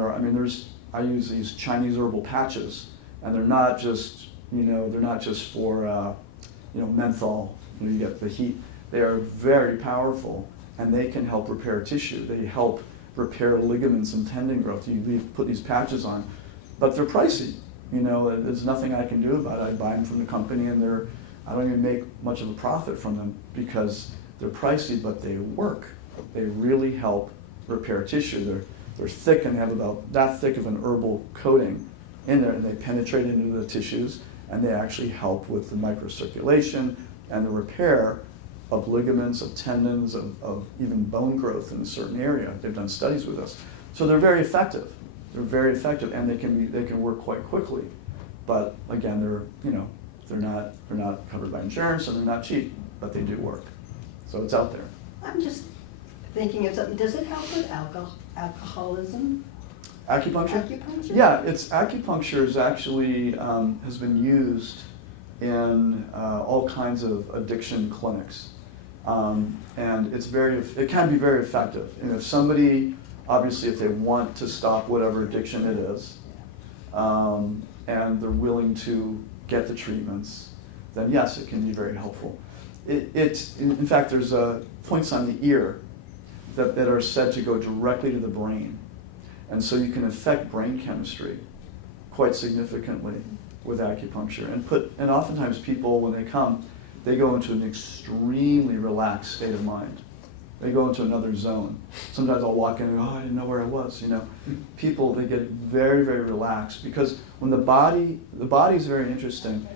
I use these Chinese herbal patches, and they're not just, they're not just for, menthol, you get the heat. They are very powerful, and they can help repair tissue. They help repair ligaments and tendon growth. You put these patches on, but they're pricey. There's nothing I can do about it. I buy them from the company, and I don't even make much of a profit from them because they're pricey, but they work. They really help repair tissue. They're thick, and they have about that thick of an herbal coating in there, and they penetrate into the tissues, and they actually help with the microcirculation and the repair of ligaments, of tendons, of even bone growth in a certain area. They've done studies with us. So they're very effective. They're very effective, and they can work quite quickly. But again, they're not covered by insurance, and they're not cheap, but they do work. So it's out there. I'm just thinking of something. Does it help with alcoholism? Acupuncture? Acupuncture? Yeah, acupuncture is actually has been used in all kinds of addiction clinics, and it can be very effective. And if somebody, obviously, if they want to stop whatever addiction it is, and they're willing to get the treatments, then yes, it can be very helpful. In fact, there's points on the ear that are said to go directly to the brain. And so you can affect brain chemistry quite significantly with acupuncture. And oftentimes people, when they come, they go into an extremely relaxed state of mind. They go into another zone. Sometimes I'll walk in and go, I didn't know where I was, People, they get very, very relaxed, because when the body is very interesting.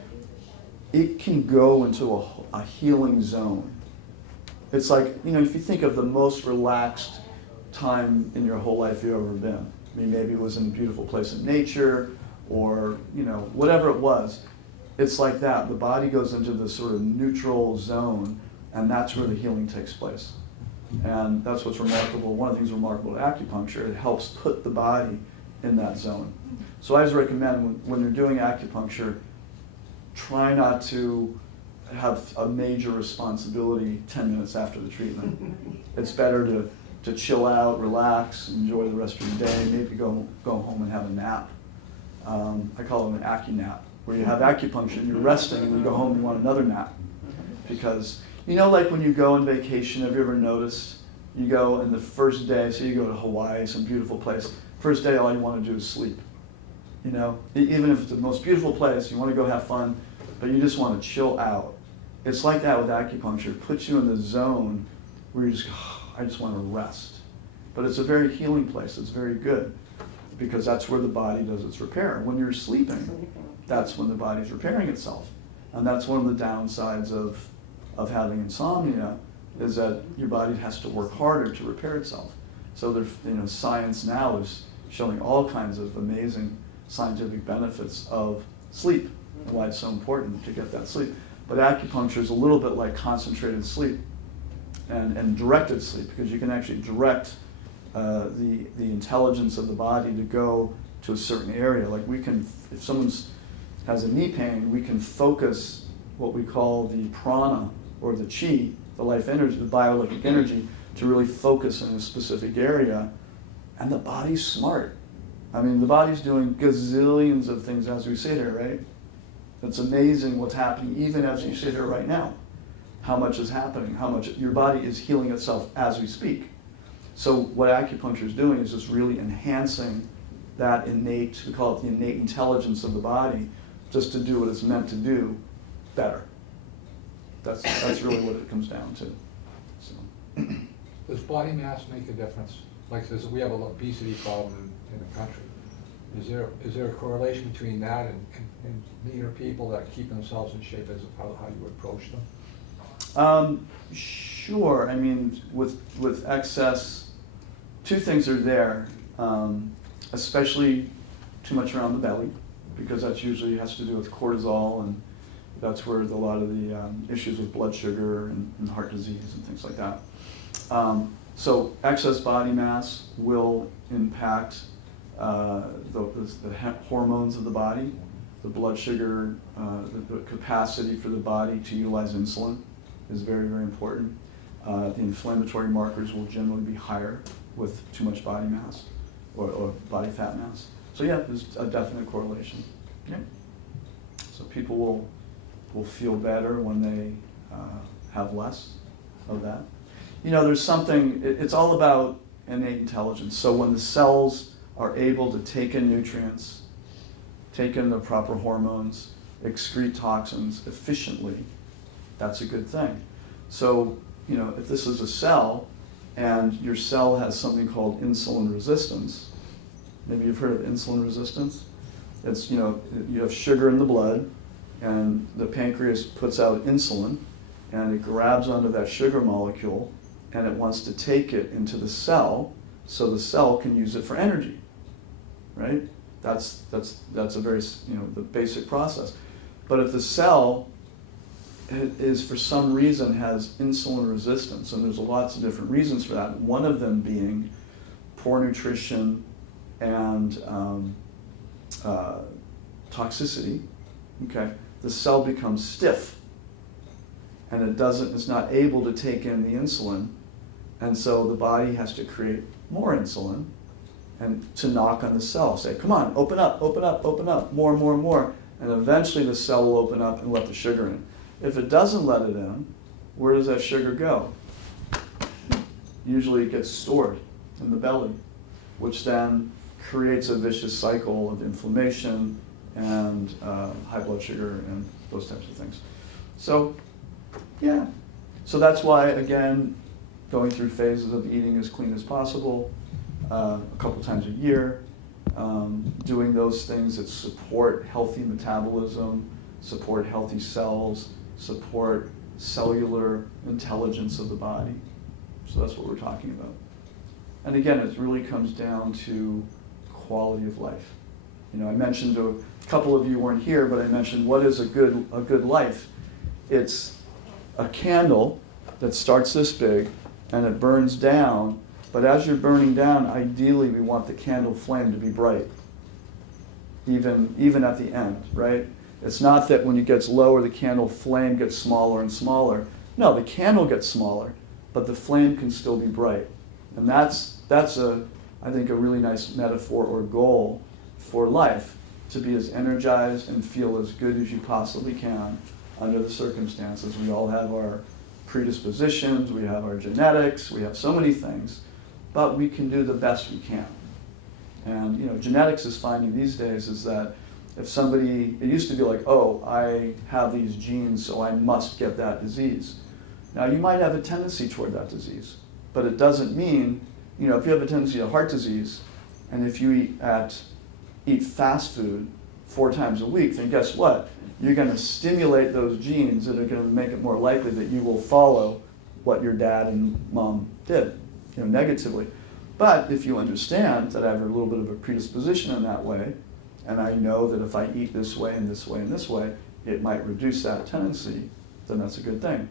It can go into a healing zone. It's like, if you think of the most relaxed time in your whole life you've ever been. Maybe it was in a beautiful place in nature, or, whatever it was. It's like that. The body goes into this sort of neutral zone, and that's where the healing takes place. And that's what's remarkable. One of the things remarkable to acupuncture, it helps put the body in that zone. So I always recommend when you're doing acupuncture, try not to have a major responsibility 10 minutes after the treatment. It's better to chill out, relax, enjoy the rest of your day, maybe go home and have a nap. I call it an acu-nap, where you have acupuncture and you're resting, and you go home and you want another nap. Because, like when you go on vacation, have you ever noticed, you go and the first day, say you go to Hawaii, some beautiful place, first day all you want to do is sleep. Even if it's the most beautiful place, you want to go have fun, but you just want to chill out. It's like that with acupuncture. It puts you in the zone where you just go, I just want to rest. But it's a very healing place. It's very good, because that's where the body does its repair. When you're sleeping, that's when the body's repairing itself. And that's one of the downsides of having insomnia, is that your body has to work harder to repair itself. So there's, science now is showing all kinds of amazing scientific benefits of sleep, and why it's so important to get that sleep. But acupuncture is a little bit like concentrated sleep and directed sleep, because you can actually direct the intelligence of the body to go to a certain area. Like if someone has a knee pain, we can focus what we call the prana, or the chi, the life energy, the bioelectric energy, to really focus in a specific area. And the body's smart. The body's doing gazillions of things as we sit here, right? It's amazing what's happening even as you sit here right now. How much is happening, how much your body is healing itself as we speak. So what acupuncture is doing is just really enhancing that innate, we call it the innate intelligence of the body, just to do what it's meant to do better. That's really what it comes down to. So. Does body mass make a difference? Like we have an obesity problem in the country. Is there a correlation between that and leaner people that keep themselves in shape, as how you approach them? Sure. With excess, two things are there, especially too much around the belly, because that usually has to do with cortisol, and that's where a lot of the issues with blood sugar and heart disease and things like that. So excess body mass will impact the hormones of the body. the blood sugar, the capacity for the body to utilize insulin is very, very important. The inflammatory markers will generally be higher with too much body mass or body fat mass. So yeah, there's a definite correlation. Yeah. So people will feel better when they have less of that. You know, there's something, it's all about innate intelligence. So when the cells are able to take in nutrients, take in the proper hormones, excrete toxins efficiently, that's a good thing. So, you know, if this is a cell and your cell has something called insulin resistance, maybe you've heard of insulin resistance. It's, you know, you have sugar in the blood and the pancreas puts out insulin and it grabs onto that sugar molecule and it wants to take it into the cell so the cell can use it for energy, right? That's a very, you know, the basic process. But if the cell is for some reason has insulin resistance, and there's lots of different reasons for that, one of them being poor nutrition and toxicity, okay, the cell becomes stiff and it's not able to take in the insulin, and so the body has to create more insulin and to knock on the cell, say, come on, open up, open up, open up, more and more and more, and eventually the cell will open up and let the sugar in. If it doesn't let it in, where does that sugar go? Usually it gets stored in the belly, which then creates a vicious cycle of inflammation and high blood sugar and those types of things. So, yeah. So that's why, again, going through phases of eating as clean as possible, a couple times a year, doing those things that support healthy metabolism, support healthy cells, support cellular intelligence of the body. So that's what we're talking about. And again, it really comes down to quality of life. You know, I mentioned, a couple of you weren't here, but I mentioned what is a good life. It's a candle that starts this big and it burns down, but as you're burning down, ideally we want the candle flame to be bright, even at the end, right? It's not that when it gets lower, the candle flame gets smaller and smaller. No, the candle gets smaller, but the flame can still be bright. And that's I think a really nice metaphor or goal for life, to be as energized and feel as good as you possibly can under the circumstances. We all have our predispositions, we have our genetics, we have so many things, but we can do the best we can. And you know, genetics is finding these days is that if somebody, it used to be like, oh, I have these genes, so I must get that disease. Now, you might have a tendency toward that disease, but it doesn't mean, you know, if you have a tendency to heart disease, and if you eat fast food 4 times a week, then guess what? You're going to stimulate those genes that are going to make it more likely that you will follow what your dad and mom did, you know, negatively. But if you understand that I have a little bit of a predisposition in that way, and I know that if I eat this way and this way and this way, it might reduce that tendency, then that's a good thing.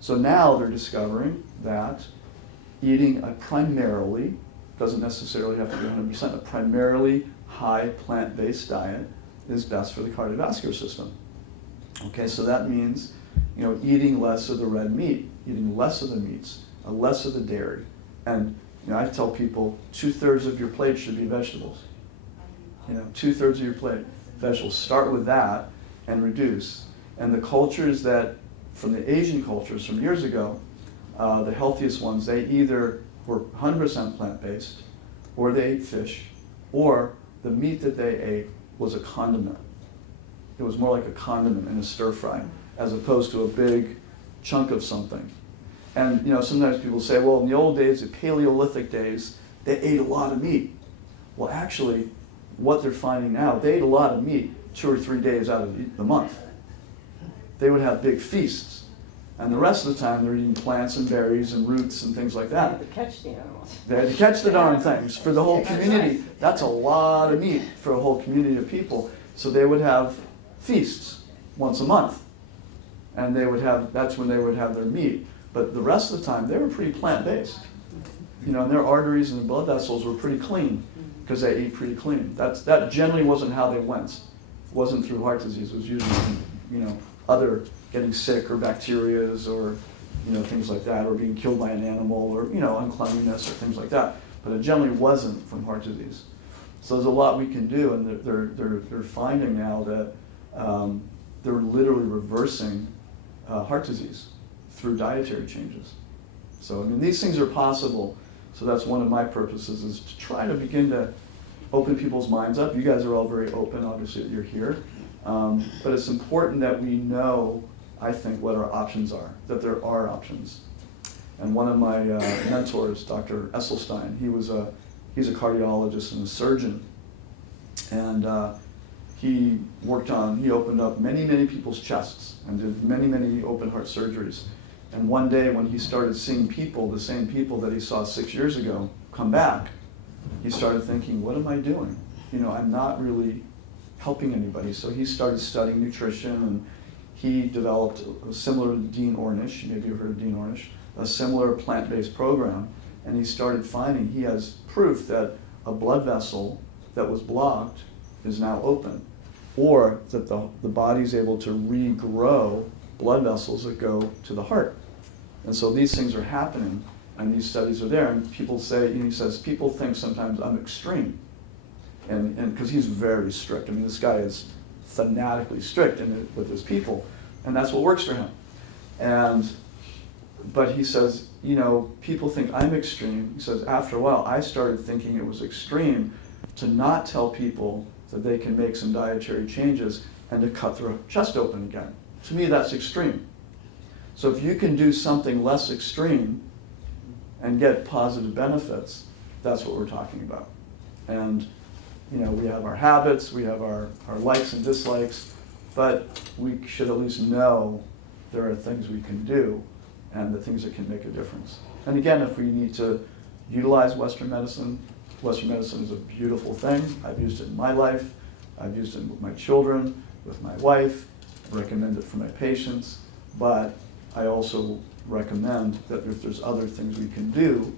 So now they're discovering that eating a primarily, doesn't necessarily have to be 100%, a primarily high plant-based diet is best for the cardiovascular system. Okay, so that means, you know, eating less of the red meat, eating less of the meats, less of the dairy. And, you know, I tell people 2/3 of your plate should be vegetables. You know, 2/3 of your plate, vegetables. Start with that and reduce. And the cultures that, from the Asian cultures from years ago, the healthiest ones, they either were 100% plant-based, or they ate fish, or the meat that they ate was a condiment. It was more like a condiment in a stir fry, as opposed to a big chunk of something. And you know, sometimes people say, well, in the old days, the Paleolithic days, they ate a lot of meat. Well, actually, what they're finding now, they ate a lot of meat 2 or 3 days out of the month. They would have big feasts. And the rest of the time, they're eating plants and berries and roots and things like You that. have to catch the animals. They had to catch the darn things for the whole That's community. right. That's a lot of meat for a whole community of people. So they would have feasts once a month. And they would have, that's when they would have their meat. But the rest of the time, they were pretty plant-based. You know, and their arteries and blood vessels were pretty clean because they ate pretty clean. That generally wasn't how they went wasn't through heart disease. It was usually, other getting sick or bacterias or, things like that, or being killed by an animal or, uncleanliness or things like that. But it generally wasn't from heart disease. So there's a lot we can do, and they're finding now that they're literally reversing heart disease through dietary changes. So, these things are possible. So that's one of my purposes, is to try to begin to open people's minds up. You guys are all very open, obviously, that you're here. But it's important that we know, I think, what our options are, that there are options. And one of my mentors, Dr. Esselstein, he's a cardiologist and a surgeon. And he opened up many people's chests and did many open heart surgeries. And one day when he started seeing people, the same people that he saw 6 years ago, come back, he started thinking, what am I doing? I'm not really helping anybody. So he started studying nutrition, and he developed a similar to Dean Ornish, maybe you've heard of Dean Ornish, a similar plant-based program. And he started finding he has proof that a blood vessel that was blocked is now open, or that the body's able to regrow blood vessels that go to the heart. And so these things are happening, and these studies are there, and people say, he says, people think sometimes I'm extreme. And because he's very strict. This guy is fanatically strict with his people, and that's what works for him. But he says, people think I'm extreme. He says, after a while, I started thinking it was extreme to not tell people that they can make some dietary changes and to cut their chest open again. To me, that's extreme. So if you can do something less extreme and get positive benefits, that's what we're talking about. And we have our habits, we have our likes and dislikes, but we should at least know there are things we can do and the things that can make a difference. And again, if we need to utilize Western medicine is a beautiful thing. I've used it in my life. I've used it with my children, with my wife. I recommend it for my patients. But I also recommend that if there's other things we can do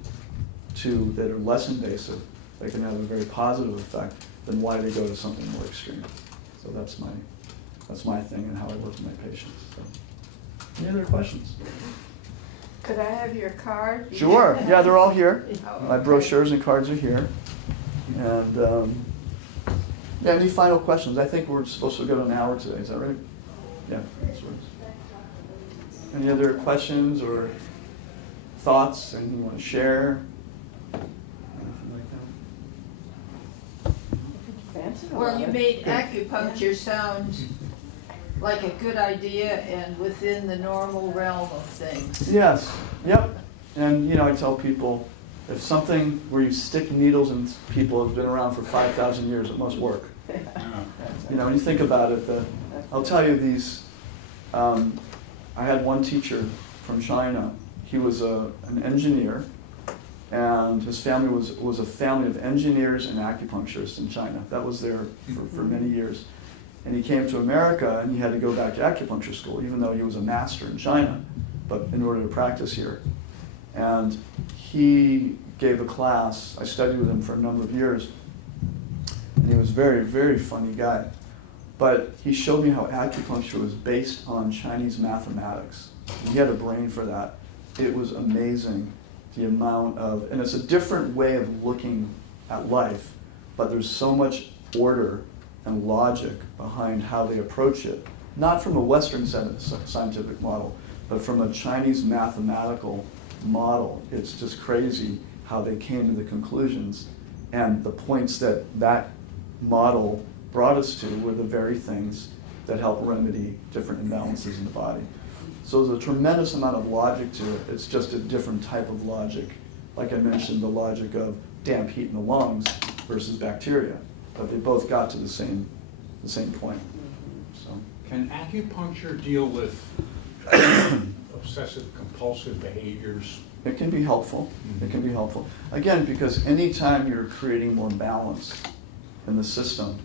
that are less invasive, that can have a very positive effect, then why they go to something more extreme? So that's my thing and how I work with my patients. So, any other questions? Could I have your card? Sure. Yeah, they're all here. Oh, My okay. brochures and cards are here. And any final questions? I think we're supposed to go to an hour today. Is that right? Yeah. That's right. Any other questions or thoughts? Anything you want to share? Anything like that? Fancy. Well, you made acupuncture sound like a good idea and within the normal realm of things. Yes. Yep. And I tell people, if something where you stick needles in people has been around for 5,000 years, it must work. When you think about it, I'll tell you these. I had one teacher from China. He was an engineer, and his family was a family of engineers and acupuncturists in China. That was there for many years. And he came to America, and he had to go back to acupuncture school, even though he was a master in China, but in order to practice here. And he gave a class. I studied with him for a number of years, and he was a very, very funny guy. But he showed me how acupuncture was based on Chinese mathematics. He had a brain for that. It was amazing, the amount of, and it's a different way of looking at life, but there's so much order and logic behind how they approach it. Not from a Western scientific model, but from a Chinese mathematical model. It's just crazy how they came to the conclusions, and the points that model brought us to were the very things that help remedy different imbalances in the body. So there's a tremendous amount of logic to it. It's just a different type of logic. Like I mentioned, the logic of damp heat in the lungs versus bacteria, but they both got to the same point. So Can acupuncture deal with obsessive compulsive behaviors? it can be helpful. It can be helpful. Again, because anytime you're creating more balance in the system,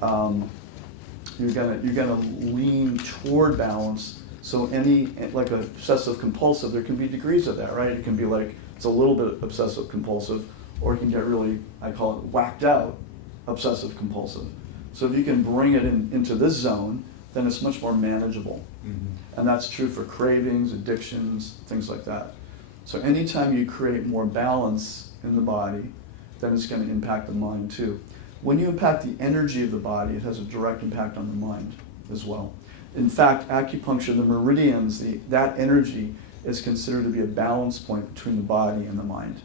you're gonna lean toward balance. So like obsessive compulsive, there can be degrees of that, right? It can be like, it's a little bit obsessive compulsive, or it can get really, I call it whacked out obsessive compulsive. So if you can bring it into this zone, then it's much more manageable. And that's true for cravings, addictions, things like that. So anytime you create more balance in the body, then it's going to impact the mind too. When you impact the energy of the body, it has a direct impact on the mind as well. In fact, acupuncture, the meridians, that energy is considered to be a balance point between the body and the mind.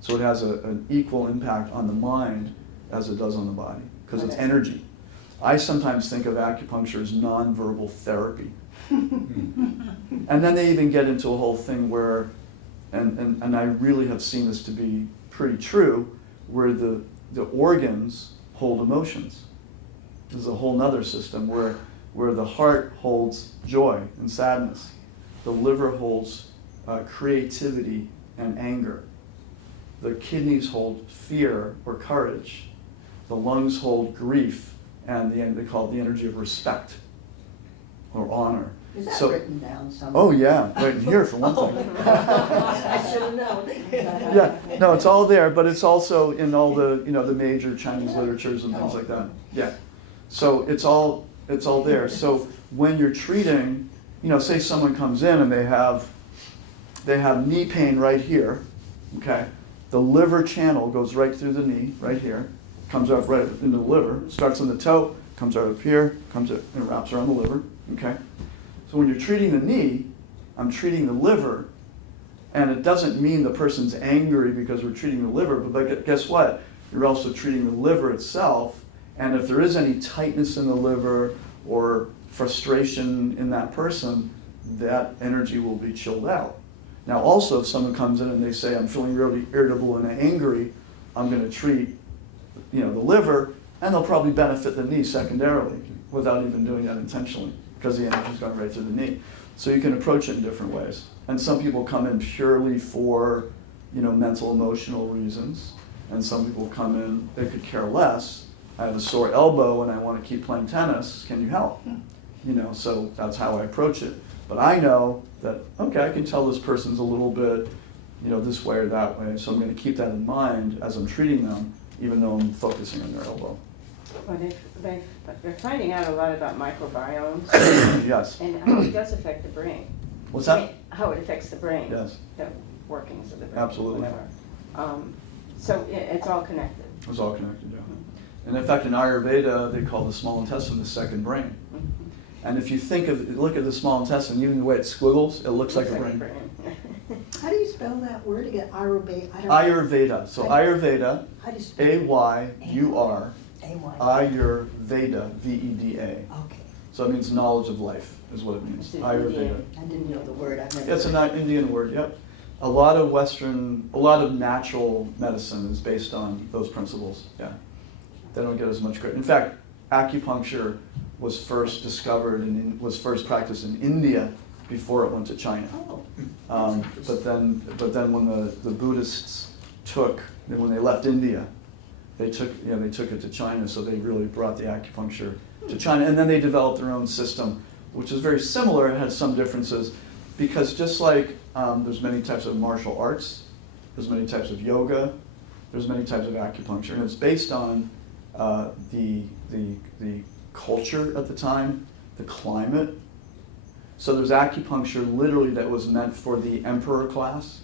So it has an equal impact on the mind as it does on the body, because it's energy. I sometimes think of acupuncture as nonverbal therapy. And then they even get into a whole thing where, and I really have seen this to be pretty true, where the organs hold emotions. There's a whole nother system where the heart holds joy and sadness. The liver holds creativity and anger. The kidneys hold fear or courage. The lungs hold grief, and they call it the energy of respect or honor. Is that written down somewhere? Oh yeah, right in here for one thing. I should have known. Yeah, no, it's all there, but it's also in all the the major Chinese literatures and things like that. Yeah, so it's all there. So when you're treating, say someone comes in and they have knee pain right here, okay, the liver channel goes right through the knee, right here, comes up right into the liver, starts on the toe, comes right up here, comes up and wraps around the liver, okay. So when you're treating the knee, I'm treating the liver, and it doesn't mean the person's angry because we're treating the liver, but guess what? You're also treating the liver itself, and if there is any tightness in the liver or frustration in that person, that energy will be chilled out. Now also, if someone comes in and they say, I'm feeling really irritable and angry, I'm going to treat the liver, and they'll probably benefit the knee secondarily without even doing that intentionally, because the energy's gone right through the knee. So you can approach it in different ways. And some people come in purely for, mental, emotional reasons. And some people come in, they could care less. I have a sore elbow and I want to keep playing tennis. Can you help? So that's how I approach it. But I know that, okay, I can tell this person's a little bit, this way or that way. So I'm going to keep that in mind as I'm treating them, even though I'm focusing on their elbow. Well, they're finding out a lot about microbiomes. Yes. And how it does affect the brain. What's that? How it affects the brain. Yes. The workings of the brain. Absolutely. Whatever. So it's all connected. It's all connected, yeah. And in fact, in Ayurveda, they call the small intestine the second brain. And if you look at the small intestine, even the way it squiggles, it looks like a brain. How do you spell that word again? Ayurveda. Ayurveda. So Ayurveda, How do you spell A-Y-U-R, A-Y. Ayurveda, V-E-D-A. Okay. So it means knowledge of life, is what it means. It's Ayurveda. I didn't know the word. I've never. It's an Indian word, yep. A lot of natural medicine is based on those principles, yeah. They don't get as much credit. In fact, acupuncture was first discovered and was first practiced in India before it went to China. Oh. But then when the Buddhists when they left India, they took it to China, so they really brought the acupuncture to China, and then they developed their own system, which is very similar. It had some differences, because just like there's many types of martial arts, there's many types of yoga, there's many types of acupuncture, and it's based on the culture at the time, the climate. So there's acupuncture literally that was meant for the emperor class.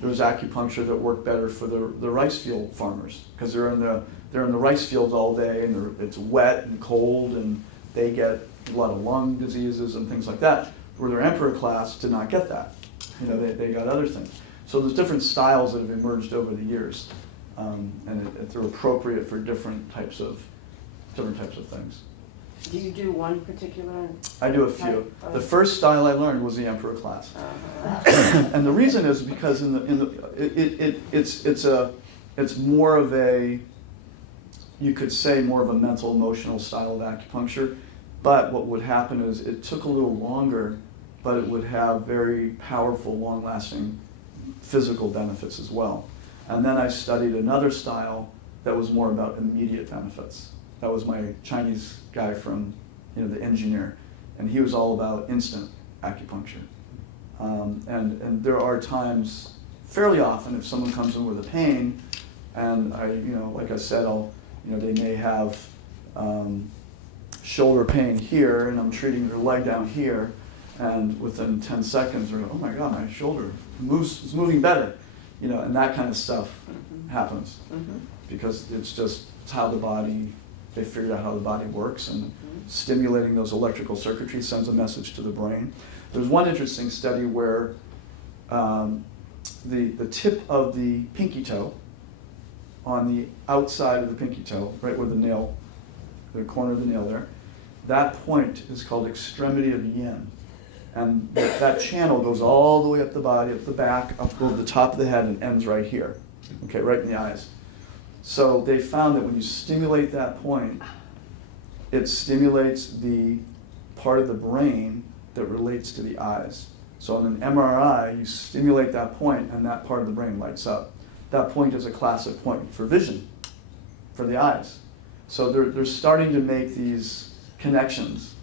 There's acupuncture that worked better for the rice field farmers, because they're in the rice fields all day, and it's wet and cold, and they get a lot of lung diseases and things like that, where their emperor class did not get that. They got other things. So there's different styles that have emerged over the years, and they're appropriate for different types of things. Do you do one particular? I do a few. The first style I learned was the emperor class. And the reason is because it's more of a, you could say, more of a mental emotional style of acupuncture. But what would happen is it took a little longer, but it would have very powerful, long-lasting physical benefits as well. And then I studied another style that was more about immediate benefits. That was my Chinese guy from, the engineer, and he was all about instant acupuncture. And there are times, fairly often, if someone comes in with a pain, and like I said, they may have shoulder pain here, and I'm treating her leg down here, and within 10 seconds, they're, oh my God, my shoulder is moving better, you know, and that kind of stuff happens. Because it's how the body, they figured out how the body works, and stimulating those electrical circuitry sends a message to the brain. There's one interesting study where the tip of the pinky toe, on the outside of the pinky toe, right where the nail, the corner of the nail there, that point is called extremity of yin. And that channel goes all the way up the body, up the back, up over the top of the head, and ends right here, okay, right in the eyes. So they found that when you stimulate that point, it stimulates the part of the brain that relates to the eyes. So in an MRI, you stimulate that point, and that part of the brain lights up. That point is a classic point for vision, for the eyes. So they're starting to make these connections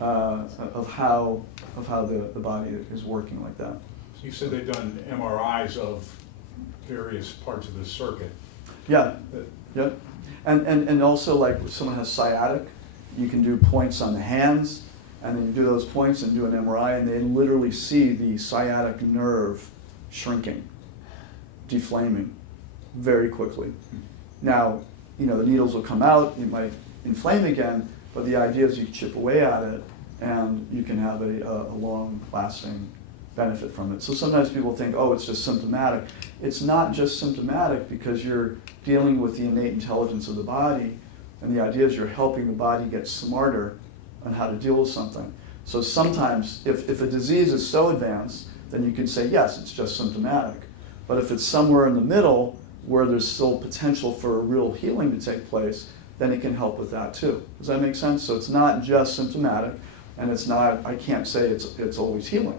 of how the body is working like that. So you said they've done MRIs of various parts of the circuit. Yeah, yeah. And also, like, if someone has sciatic, you can do points on the hands, and then you do those points and do an MRI, and they literally see the sciatic nerve shrinking, deflaming very quickly. Now, you know, the needles will come out, you might inflame again, but the idea is you chip away at it, and you can have a long-lasting benefit from it. So sometimes people think, oh, it's just symptomatic. It's not just symptomatic, because you're dealing with the innate intelligence of the body, and the idea is you're helping the body get smarter on how to deal with something. So sometimes, if a disease is so advanced, then you can say, yes, it's just symptomatic. But if it's somewhere in the middle, where there's still potential for a real healing to take place, then it can help with that too. Does that make sense? So it's not just symptomatic, and it's not, I can't say it's always healing.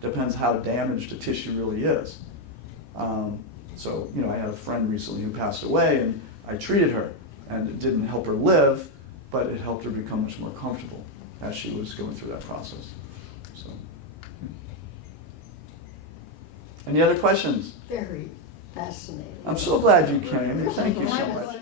Depends how damaged the tissue really is. So, you know, I had a friend recently who passed away, and I treated her, and it didn't help her live, but it helped her become much more comfortable as she was going through that process. So, any other questions? Very fascinating. I'm so glad you came. Thank you so much.